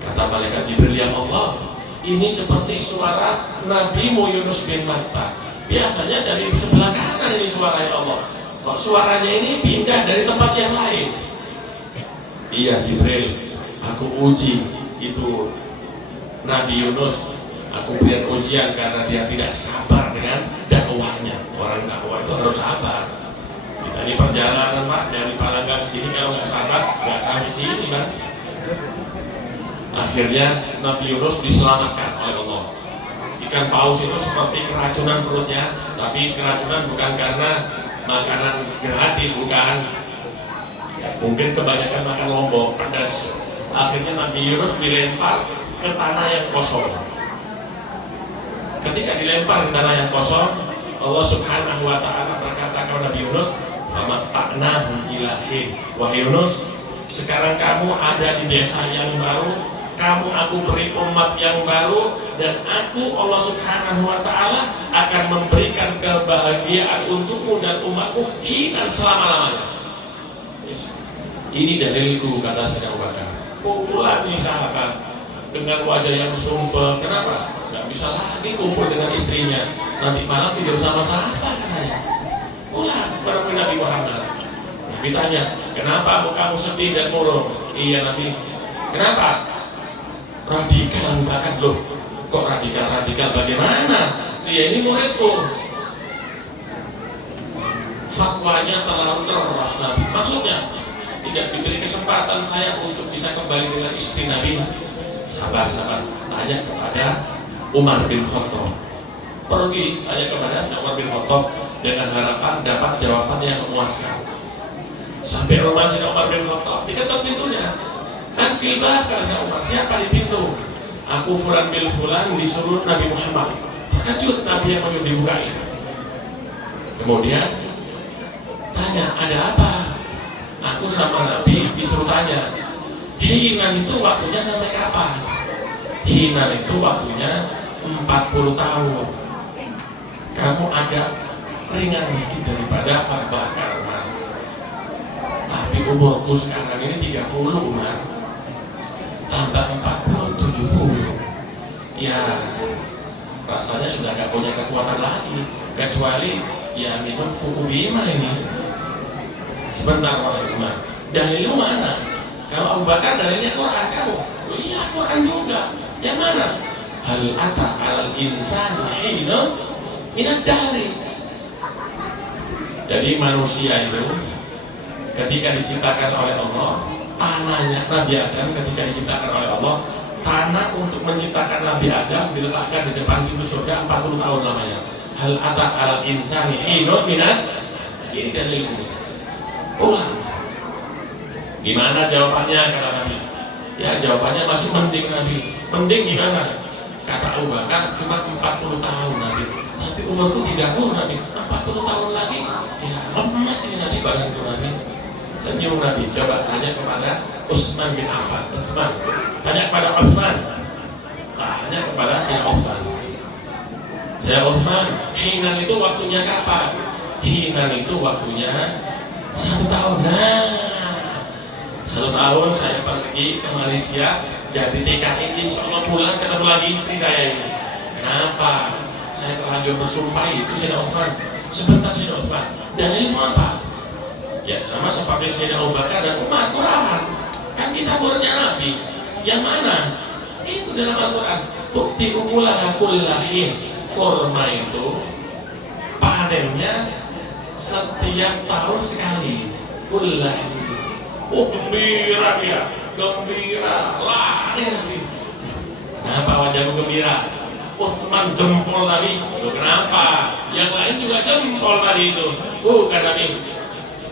Kata malaikat Jibril, ya Allah, ini seperti suara Nabi Yunus bin Matta. Biasanya dari sebelah kanan ini suara ya Allah. Kok suaranya ini pindah dari tempat yang lain? Iya Jibril, aku uji itu Nabi Yunus. Aku berikan ujian karena dia tidak sabar dengan dakwahnya. Orang dakwah itu harus sabar. Kita ini perjalanan Pak, dari Palangga ke sini, kalau nggak sabar nggak sampai sini Pak. Akhirnya Nabi Yunus diselamatkan oleh Allah. Ikan paus itu seperti keracunan perutnya, tapi keracunan bukan karena makanan gratis, bukan. Mungkin kebanyakan makan lombok pedas. Akhirnya Nabi Yunus dilempar ke tanah yang kosong. Ketika dilempar ke tanah yang kosong, Allah Subhanahu wa ta'ala berkata kepada Nabi Yunus, "Famatta'nahu ilahin." Wahai Yunus, sekarang kamu ada di desa yang baru, kamu aku beri umat yang baru, dan aku Allah Subhanahu wa ta'ala akan memberikan kebahagiaan untukmu dan umatmu dan selama-lamanya. Ini dalilku, kata Sayyidina Abu Bakar. Kumpulan nih sahabat dengan wajah yang sumpah. Kenapa? Gak bisa lagi kumpul dengan istrinya. Nanti malam tidur sama siapa katanya? Pulang menemui Nabi Muhammad. Nabi tanya, kenapa kamu sedih dan murung? Iya Nabi. Kenapa? Radikal Abu Bakar. Loh, kok radikal bagaimana? Dia ini muridku. Fatwanya terlalu keras Nabi. Maksudnya tidak diberi kesempatan saya untuk bisa kembali dengan istri Nabi. Sabar, tanya kepada Umar bin Khattab. Pergi tanya kepada Umar bin Khattab dengan harapan dapat jawaban yang memuaskan. Sampai rumah Umar bin Khattab, diketok pintunya. Dan filbab, kata Umar, siapa di pintu? Aku Fulan bin Fulan, disuruh Nabi Muhammad. Terkejut Nabi yang mau dibukain. Kemudian tanya, ada apa? Aku sama Nabi disuruh tanya, hinan itu waktunya sampai kapan? Hinan itu waktunya 40 tahun. Kamu agak ringan dikit daripada Abu Bakar, Umar. Tapi umurku sekarang ini 30, Umar. Tambah 40, 70. Ya, rasanya sudah gak punya kekuatan lagi. Kecuali ya minum kuku bima ini. Sebentar wahai Umar, dalilmu mana? Kalau Abu Bakar dalilnya Quran, kamu? Oh iya Quran juga. Yang mana? Hal ata alal insani hinun minad dahri. Jadi manusia itu ketika diciptakan oleh Allah, tanahnya Nabi Adam ketika diciptakan oleh Allah, tanah untuk menciptakan Nabi Adam diletakkan di depan pintu surga 40 tahun lamanya. Hal ata alal insani hinun minad. Ini dalilnya. Ulang. Gimana jawabannya, kata Nabi? Ya jawabannya masih mending Nabi. Mending gimana? Kata Abu Bakar cuma 40 tahun Nabi. Tapi umurku 30 Nabi. 40 tahun lagi ya lemas ini Nabi badanku Nabi. Senyum Nabi. Coba tanya kepada Utsman bin Affan. Utsman. Tanya kepada Utsman. Tanya kepada Sayyidina Utsman. Sayyidina Utsman, hinan itu waktunya kapan? Hinan itu waktunya 1 tahun. Nah, 1 tahun saya pergi ke Malaysia jadi TKI, insya Allah pulang ketemu lagi istri saya ini. Kenapa? Saya terlanjur bersumpah itu Sayyidina Utsman. Sebentar Sayyidina Utsman, dalilmu apa? Ya sama seperti Sayyidina Abu Bakar dan Umar, Quran. Kan kita muridnya Nabi. Yang mana? Itu dalam Al-Quran. Tu'ti ukulaha kullahin. Kurma itu panennya setiap tahun sekali. Kullahin. Oh gembira dia, gembira, lari Nabi. Kenapa wajahmu gembira? Utsman jempol Nabi. Loh, kenapa? Yang lain juga jempol tadi itu. Bukan Nabi.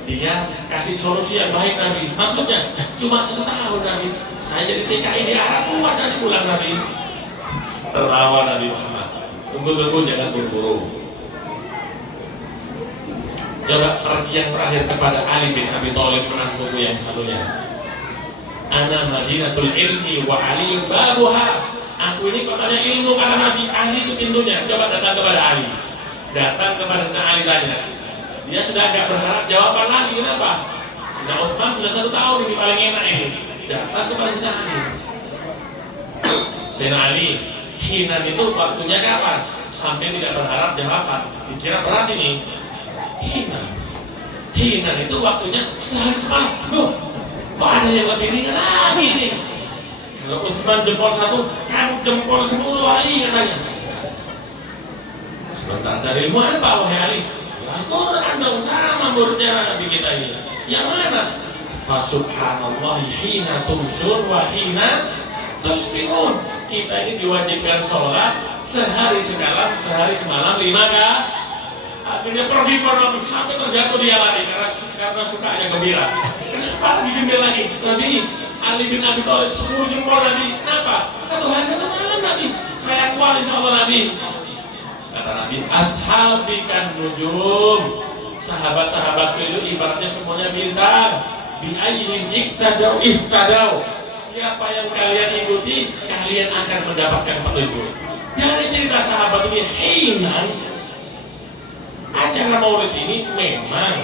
Dia kasih solusi yang baik Nabi. Maksudnya cuma 1 tahun Nabi. Saya jadi TKI di Arab kuat dari pulang Nabi. Tertawa Nabi Muhammad. Tunggu-tunggu, jangan buru-buru. Coba pergi yang terakhir kepada Ali bin Abi Thalib, menantuku yang satunya. Ana Madinatul Ilmi wa Ali babuha. Aku ini kotanya ilmu kata Nabi. Ali itu pintunya. Coba datang kepada Ali. Datang kepada Sayyidina Ali tanya. Dia sudah agak berharap jawaban lagi. Kenapa? Sayyidina Utsman sudah 1 tahun ini paling enak ini. Datang kepada Sayyidina Ali. Sayyidina Ali, hinan itu waktunya kapan? Sampai tidak berharap jawaban. Dikira berat ini. Hinan itu waktunya sehari semalam. Loh, kok ada yang lebih ringan lagi nih? Kalau Utsman jempol 1, kamu jempol 10 Ali katanya. Sebentar, dari ilmu apa wahai Ali? Al-Quran dong, sama muridnya Nabi kita ini. Yang mana? Fasubhanallah hina tumsun wa hina tusbihun. Kita ini diwajibkan sholat sehari semalam 5 kali. Akhirnya pergi sampai terjatuh dia lari karena sukanya gembira. Kenapa lagi gembira lagi? Nabi Ali bin Abi Thalib 10 jempol Nabi. Kenapa? 1 hari 1 malam Nabi. Saya kuat insya Allah Nabi. Kata Nabi, ashabikan nujum. Sahabat-sahabatku itu ibaratnya semuanya bintang. Bi ayyihim ihtadau. Siapa yang kalian ikuti, kalian akan mendapatkan petunjuk. Dari cerita sahabat ini, hinan acara maulid ini memang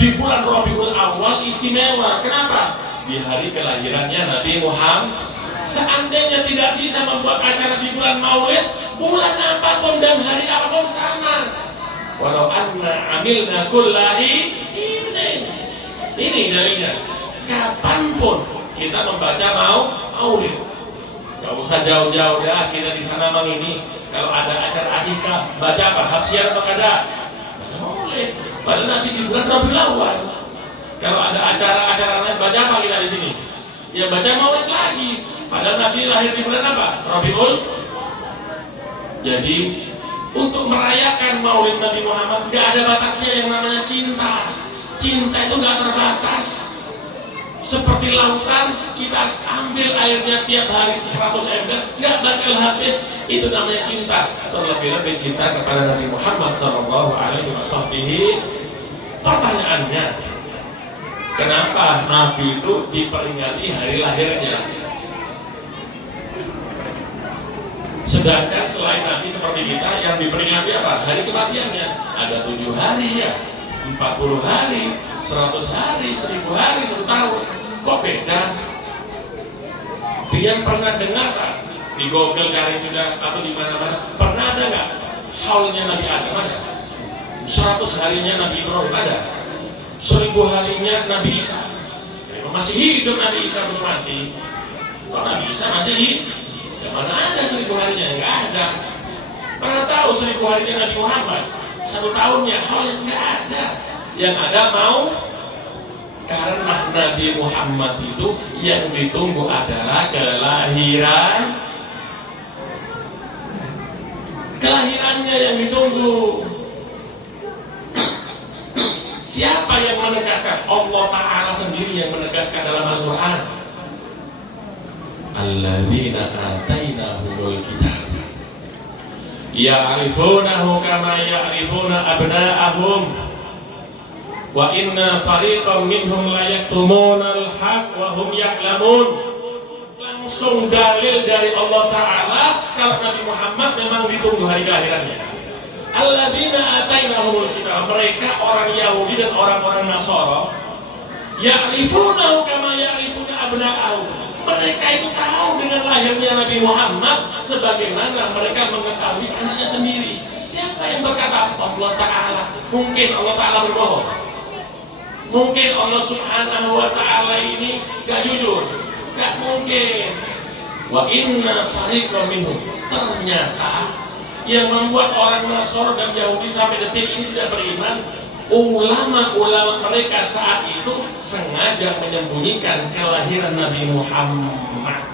di bulan Rabiul Awal istimewa. Kenapa? Di hari kelahirannya Nabi Muhammad. Seandainya tidak bisa membuat acara di bulan maulid, bulan apapun dan hari apapun sama. Walau anna amilna kullahi ini dalilnya. Kapanpun kita membaca maulid, gak usah jauh-jauh ya. Kita di sana mang ini kalau ada acara akikah baca apa? Hafsiar atau kada? Baca maulid. Padahal nanti di bulan Rabiul Awal. Kalau ada acara-acara lain baca apa kita di sini? Ya baca maulid lagi. Padahal Nabi lahir di bulan apa? Rabiul. Jadi untuk merayakan maulid Nabi Muhammad gak ada batasnya yang namanya cinta. Cinta itu gak terbatas. Seperti lautan, kita ambil airnya tiap hari 100 ember, gak bakal habis. Itu namanya cinta. Terlebih-lebih cinta kepada Nabi Muhammad SAW. Pertanyaannya, kenapa Nabi itu diperingati hari lahirnya? Sedangkan selain Nabi seperti kita yang diperingati apa? Hari kematiannya. Ada 7 hari ya, 40 hari, 100 hari, 1000 hari, 1 tahun. Kok beda? Biar pernah dengar kan? Di Google cari sudah atau di mana-mana. Pernah ada nggak? Haulnya Nabi Adam ada? 100 harinya Nabi Ibrahim ada? 1000 harinya Nabi Isa? Masih hidup Nabi Isa belum mati. Kok Nabi Isa masih hidup? Ya mana ada 1000 harinya? Nggak ada. Pernah tahu 1000 harinya Nabi Muhammad? 1 tahunnya hal yang nggak ada. Yang ada mau. Karena Nabi Muhammad itu yang ditunggu adalah kelahirannya yang ditunggu. Siapa yang menegaskan? Allah Ta'ala sendiri yang menegaskan dalam Al-Quran. Alladzina atainahumul kitab ya'rifunahu kama ya'rifuna abna'ahum wa inna fariqam minhum la yaktumunal haq wa hum ya'lamun. Langsung dalil dari Allah Ta'ala kalau Nabi Muhammad memang ditunggu hari kelahirannya. Alladzina atainahumul kitab, mereka orang Yahudi dan orang-orang Nasara, ya'rifunahu kama ya'rifuna abna'ahum, mereka itu tahu dengan lahirnya Nabi Muhammad sebagaimana mereka mengetahui anaknya sendiri. Siapa yang berkata? Allah Ta'ala. Mungkin Allah Ta'ala berbohong? Mungkin Allah Subhanahu wa Ta'ala ini gak jujur? Gak mungkin. Wa inna fariqam minhum, ternyata yang membuat orang Nasara dan Yahudi sampai detik ini tidak beriman, ulama-ulama mereka saat itu sengaja menyembunyikan kelahiran Nabi Muhammad.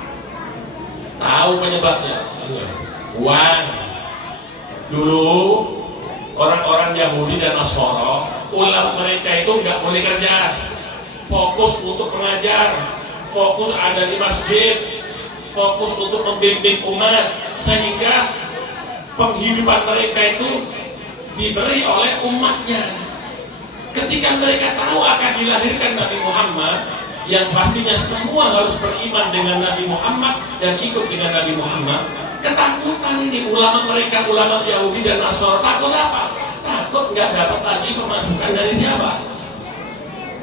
Tahu penyebabnya? Uang. Dulu orang-orang Yahudi dan Nasrani, ulama mereka itu nggak boleh kerja, fokus untuk mengajar, fokus ada di masjid, fokus untuk membimbing umat, sehingga penghidupan mereka itu diberi oleh umatnya. Ketika mereka tahu akan dilahirkan Nabi Muhammad, yang pastinya semua harus beriman dengan Nabi Muhammad dan ikut dengan Nabi Muhammad, ketakutan di ulama mereka, ulama Yahudi dan Nasrani. Takut apa? Takut nggak dapat lagi pemasukan dari siapa?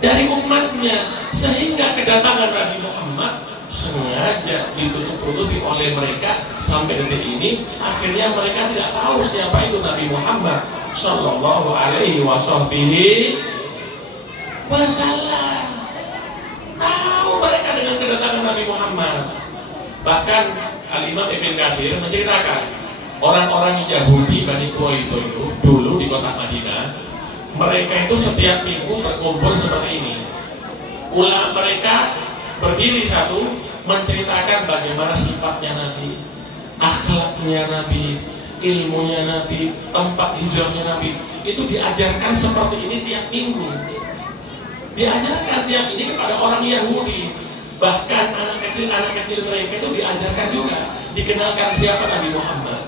Dari umatnya. Sehingga kedatangan Nabi Muhammad sengaja ditutup-tutupi oleh mereka sampai detik ini. Akhirnya mereka tidak tahu siapa itu Nabi Muhammad Sallallahu Alaihi Wasallam. Tahu mereka dengan kedatangan Nabi Muhammad. Bahkan Al-Imam Ibn Katsir menceritakan orang-orang Yahudi Bani Quraisy itu dulu di kota Madinah, mereka itu setiap minggu berkumpul seperti ini. Ulama mereka berdiri satu menceritakan bagaimana sifatnya Nabi, akhlaknya Nabi, ilmunya Nabi, tempat hijrahnya Nabi. Itu diajarkan seperti ini tiap minggu. Diajarkan tiap ini kepada orang Yahudi. Bahkan anak kecil mereka itu diajarkan juga, dikenalkan siapa Nabi Muhammad.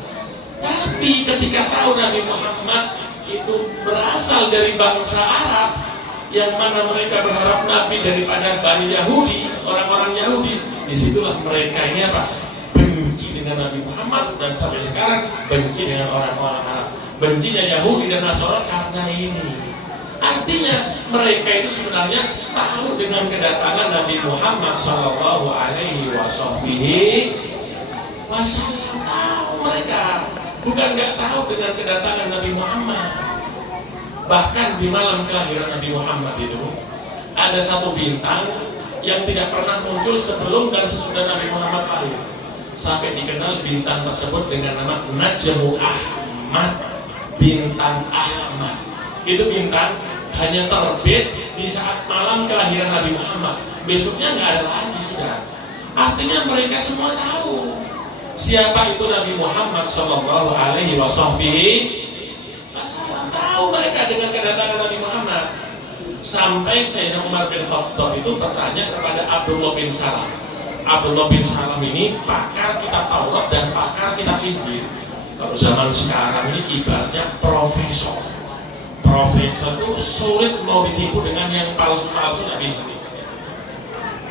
Tapi ketika tahu Nabi Muhammad itu berasal dari bangsa Arab, yang mana mereka berharap Nabi daripada Bani Yahudi, orang-orang Yahudi, disitulah mereka ini apa? Benci dengan Nabi Muhammad, dan sampai sekarang benci dengan orang-orang Arab. Bencinya Yahudi dan Nasrani karena ini. Artinya mereka itu sebenarnya tahu dengan kedatangan Nabi Muhammad Sallallahu Alaihi Wasallam. Tahu mereka, bukan nggak tahu dengan kedatangan Nabi Muhammad. Bahkan di malam kelahiran Nabi Muhammad itu ada satu bintang yang tidak pernah muncul sebelum dan sesudah Nabi Muhammad lahir, sampai dikenal bintang tersebut dengan nama Najmu Ahmad, bintang Ahmad. Itu bintang hanya terbit di saat malam kelahiran Nabi Muhammad, besoknya nggak ada lagi sudah. Artinya mereka semua tahu siapa itu Nabi Muhammad Sallallahu Alaihi Wasallam. Tahu mereka dengan kedatangan Nabi Muhammad. Sampai Sayyidina Umar bin Khattab itu bertanya kepada Abdullah bin Salam. Abdullah bin Salam ini pakar kitab Taurat dan pakar kitab Injil. Kalau zaman sekarang ini ibaratnya profesor. Profesor itu sulit mau ditipu dengan yang palsu-palsu, nggak bisa.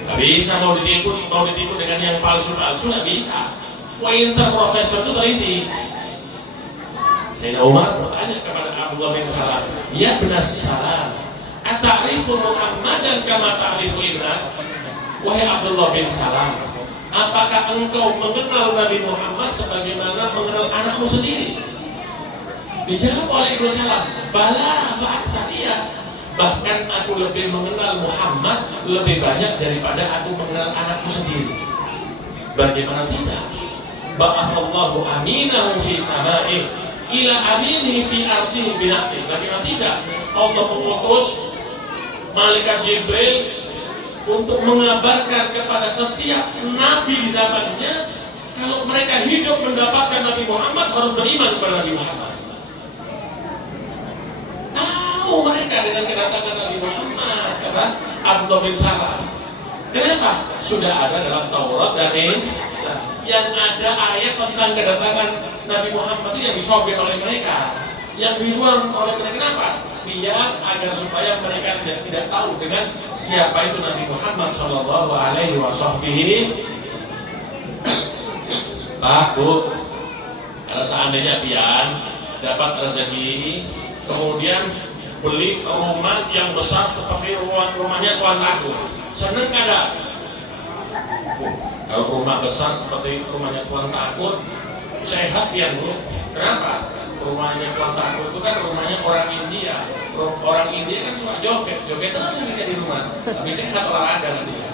Nggak bisa mau ditipu dengan yang palsu-palsu, nggak bisa. Pointer profesor itu teliti. Sayyidina Umar bertanya kepada Abdullah bin Salam, ya benar Salam, ata'rifu Muhammadan kama ta'rifu ibnak? Wahai Abdullah bin Salam, apakah engkau mengenal Nabi Muhammad sebagaimana mengenal anakmu sendiri? Dijawab oleh Ibnu Salam, bala fa'akta, iya. Bahkan aku lebih mengenal Muhammad lebih banyak daripada aku mengenal anakku sendiri. Bagaimana tidak? Ba'athallahu aminahu fi sama'ih ila aminihi fi ardihi binaqih. Bagaimana tidak? Allah mengutus malaikat Jibril untuk mengabarkan kepada setiap nabi di zamannya, kalau mereka hidup mendapatkan Nabi Muhammad harus beriman kepada Nabi Muhammad. Tahu mereka dengan kedatangan Nabi Muhammad, kata Abdullah bin Salam. Kenapa? Sudah ada dalam Taurat dan yang ada ayat tentang kedatangan Nabi Muhammad itu yang disobir oleh mereka, yang diluar oleh mereka. Kenapa? Biar agar supaya mereka tidak tahu dengan siapa itu Nabi Muhammad Sallallahu Alaihi Wasallam. Pak, Bu, kalau seandainya pian dapat rezeki, kemudian beli rumah yang besar seperti rumahnya Tuan Takut, seneng kada? Kalau rumah besar seperti rumahnya Tuan Takut, sehat pian dulu. Kenapa? Rumahnya Tuan Takut itu kan rumahnya orang India. Orang India kan suka joget terus mereka di rumah. Tapi sehat olahraga nanti ya.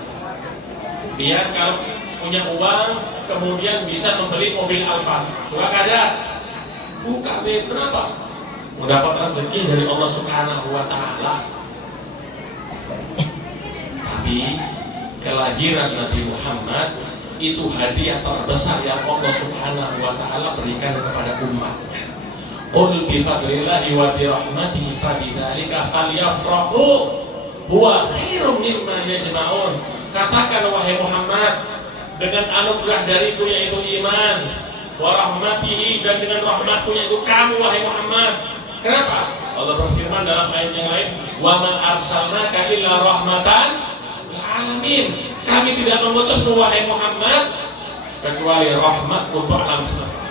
Biar kalau punya uang, kemudian bisa membeli mobil Alphard. Suka kada? Buka be, kenapa? Mendapat rezeki dari Allah Subhanahu Wa Taala. Tapi kelahiran Nabi Muhammad itu hadiah terbesar yang Allah Subhanahu Wa Taala berikan kepada umatnya. Qul bi fadlillahi wa bi rahmatihi fabidzalika falyafrahu huwa khairum mimma yajma'un. Katakan wahai Muhammad, dengan anugerah dariku yaitu iman, wa rahmatihi, dan dengan rahmatku yaitu kamu wahai Muhammad. Kenapa? Allah berfirman dalam ayat yang lain, wa ma arsalnaka illa rahmatan lil alamin. Kami tidak mengutusmu wahai Muhammad kecuali rahmat untuk alam semesta.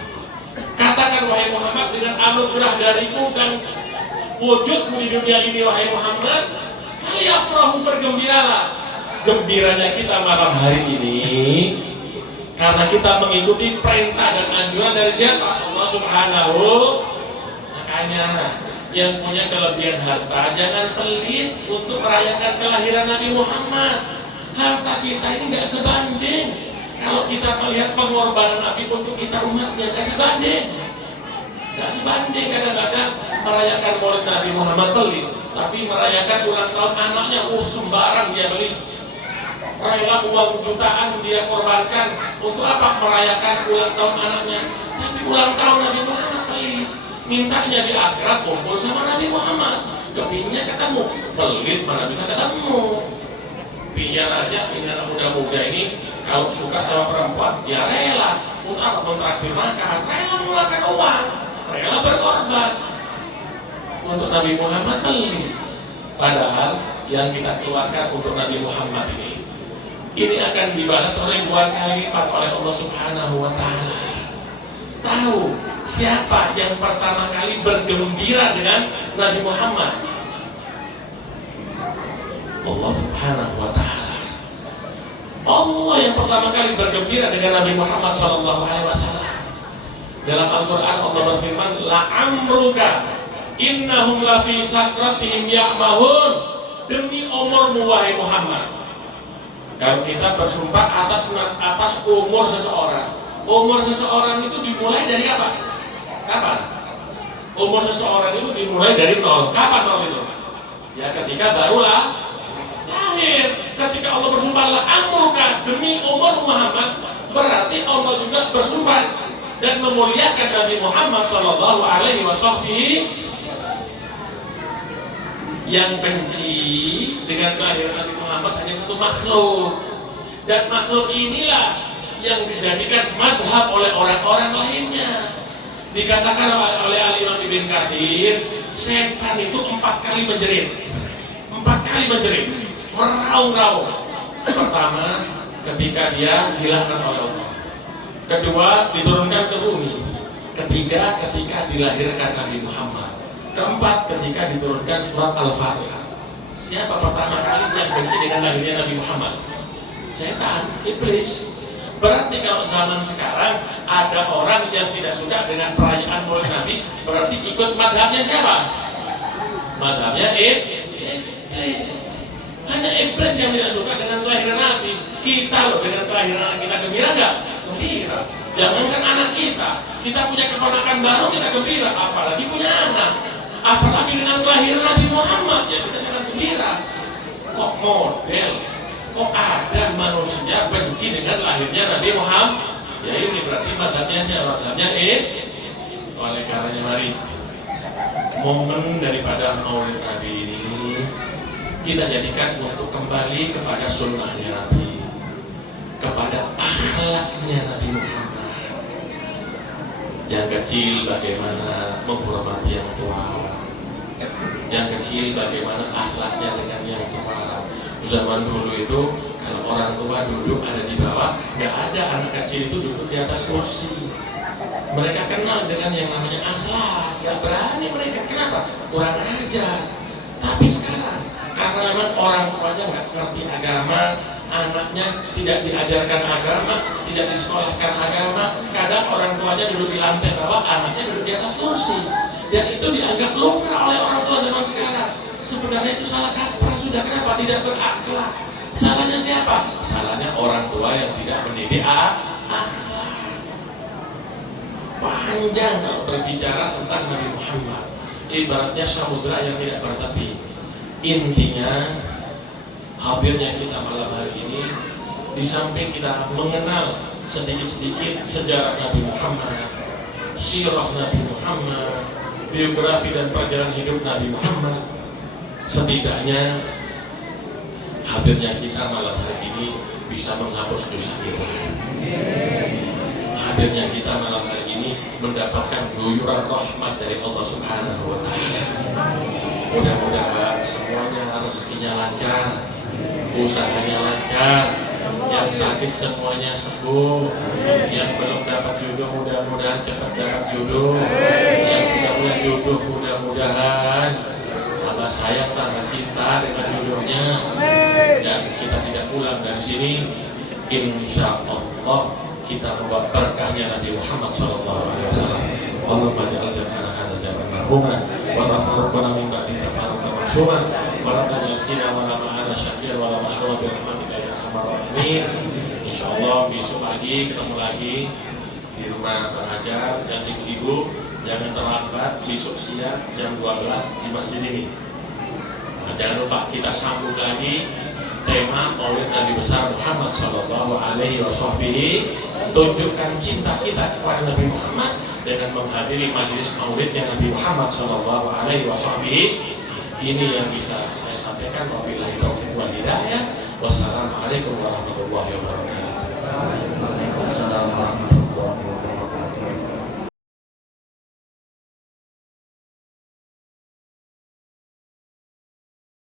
Katakan wahai Muhammad, dengan anugerah dariku dan wujudmu di dunia ini wahai Muhammad, falyafrahu, bergembiralah. Gembiranya kita malam hari ini karena kita mengikuti perintah dan anjuran dari siapa? Allah Subhanahu. Makanya yang punya kelebihan harta jangan pelit untuk merayakan kelahiran Nabi Muhammad. Harta kita ini nggak sebanding kalau kita melihat pengorbanan Nabi untuk kita umatnya, nggak sebanding. Nggak sebanding. Kadang-kadang merayakan maulid Nabi Muhammad pelit, tapi merayakan ulang tahun anaknya, sembarang dia beli. Rela uang jutaan dia korbankan untuk apa? Merayakan ulang tahun anaknya. Tapi ulang tahun Nabi Muhammad pelit, mintanya di akhirat kumpul sama Nabi Muhammad. Kepinginnya ketemu, pelit mana bisa ketemu. Pian aja, ini anak muda-muda ini kalau suka sama perempuan, dia rela untuk apa? Mentraktir makan, rela mengeluarkan uang, rela berkorban untuk Nabi Muhammad pelit. Padahal yang kita keluarkan untuk Nabi Muhammad ini akan dibalas ribuan kali lipat oleh Allah Subhanahu wa Ta'ala. Tahu siapa yang pertama kali bergembira dengan Nabi Muhammad? Allah Subhanahu wa Ta'ala. Allah yang pertama kali bergembira dengan Nabi Muhammad sallallahu alaihi wasallam. Dalam Al-Qur'an Allah berfirman, la amruka innahum lafi sakratihim ya'mahun. Demi umurmu wahai Muhammad. Kalau kita bersumpah atas umur seseorang, umur seseorang itu dimulai dari apa? Kapan? Umur seseorang itu dimulai dari nol. Kapan nol itu? Ya ketika barulah lahir. Ketika Allah bersumpah la amruka, demi umur Muhammad, berarti Allah juga bersumpah dan memuliakan Nabi Muhammad sallallahu alaihi wasallam. Yang benci dengan kelahiran Nabi Muhammad hanya satu makhluk, dan makhluk inilah yang dijadikan madhab oleh orang-orang lainnya. Dikatakan oleh Al-Imam Ibn Katsir, setan itu 4 kali menjerit, 4 kali menjerit, meraung-raung. Pertama, ketika dia dilaknat oleh Allah. Kedua, diturunkan ke bumi. Ketiga, ketika dilahirkan Nabi Muhammad. Keempat, ketika diturunkan surat Al-Fatihah. Siapa pertama kali yang benci dengan lahirnya Nabi Muhammad? Setan, iblis. Berarti kalau zaman sekarang ada orang yang tidak suka dengan perayaan maulid Nabi, berarti ikut madhabnya siapa? Madhabnya iblis. Hanya iblis yang tidak suka dengan kelahiran Nabi. Kita loh, dengan kelahiran kita gembira nggak? Gembira. Jangankan anak kita punya keponakan baru kita gembira, apalagi punya anak. Apalagi dengan kelahiran Nabi Muhammad, ya kita sangat gembira. Kok model, kok ada manusia benci dengan lahirnya Nabi Muhammad? Ya ini berarti madhabnya siapa? Madhabnya oleh karenanya mari momen daripada maulid Nabi ini kita jadikan untuk kembali kepada sunnahnya Nabi, kepada akhlaknya Nabi Muhammad. Yang kecil bagaimana menghormati yang tua, yang kecil bagaimana akhlaknya dengan yang tua. Zaman dulu itu kalau orang tua duduk ada di bawah, nggak ada anak kecil itu duduk di atas kursi. Mereka kenal dengan yang namanya akhlak, nggak berani mereka. Kenapa? Kurang ajar. Tapi sekarang karena memang orang tuanya nggak ngerti agama, anaknya tidak diajarkan agama, tidak disekolahkan agama, kadang orang tuanya duduk di lantai bawah, anaknya duduk di atas kursi, dan itu dianggap lumrah oleh orang tua zaman sekarang. Sebenarnya itu salah kaprah sudah. Kenapa? Tidak berakhlak. Salahnya siapa? Salahnya orang tua yang tidak mendidik akhlak. Panjang kalau berbicara tentang Nabi Muhammad, ibaratnya samudra yang tidak bertepi. Intinya hadirnya kita malam hari ini, di samping kita mengenal sedikit-sedikit sejarah Nabi Muhammad, sirah Nabi Muhammad, biografi dan perjalanan hidup Nabi Muhammad, setidaknya hadirnya kita malam hari ini bisa menghapus dosa kita. Hadirnya kita malam hari ini mendapatkan guyuran rahmat dari Allah Subhanahu wa Ta'ala. Mudah-mudahan semuanya rezekinya lancar, usahanya lancar, yang sakit semuanya sembuh, yang belum dapat jodoh mudah-mudahan cepat dapat jodoh, yang sudah punya jodoh mudah-mudahan tambah sayang tambah cinta dengan jodohnya, dan kita tidak pulang dari sini insya Allah kita membawa berkahnya Nabi Muhammad SAW. Allahumma ja'al jam'ana hadza jam'an marhuma wa tafarraqana min ba'di tafarruqan ma'suma wa la taj'al fina wa la ma'ana syakir wa la mahruma bi rahmatika ya arhamar rahimin. Insyaallah besok lagi ketemu lagi di rumah Bang Hajar, dan ibu-ibu jangan terlambat besok siang jam 12 di masjid ini. Nah, jangan lupa kita sambung lagi tema Maulid Nabi besar Muhammad sallallahu alaihi wasallam. Tunjukkan cinta kita kepada Nabi Muhammad dengan menghadiri majelis Maulidnya Nabi Muhammad sallallahu alaihi wasallam. Ini yang bisa saya sampaikan. Wabillahi taufiq wal hidayah. Wassalamualaikum warahmatullahi wabarakatuh.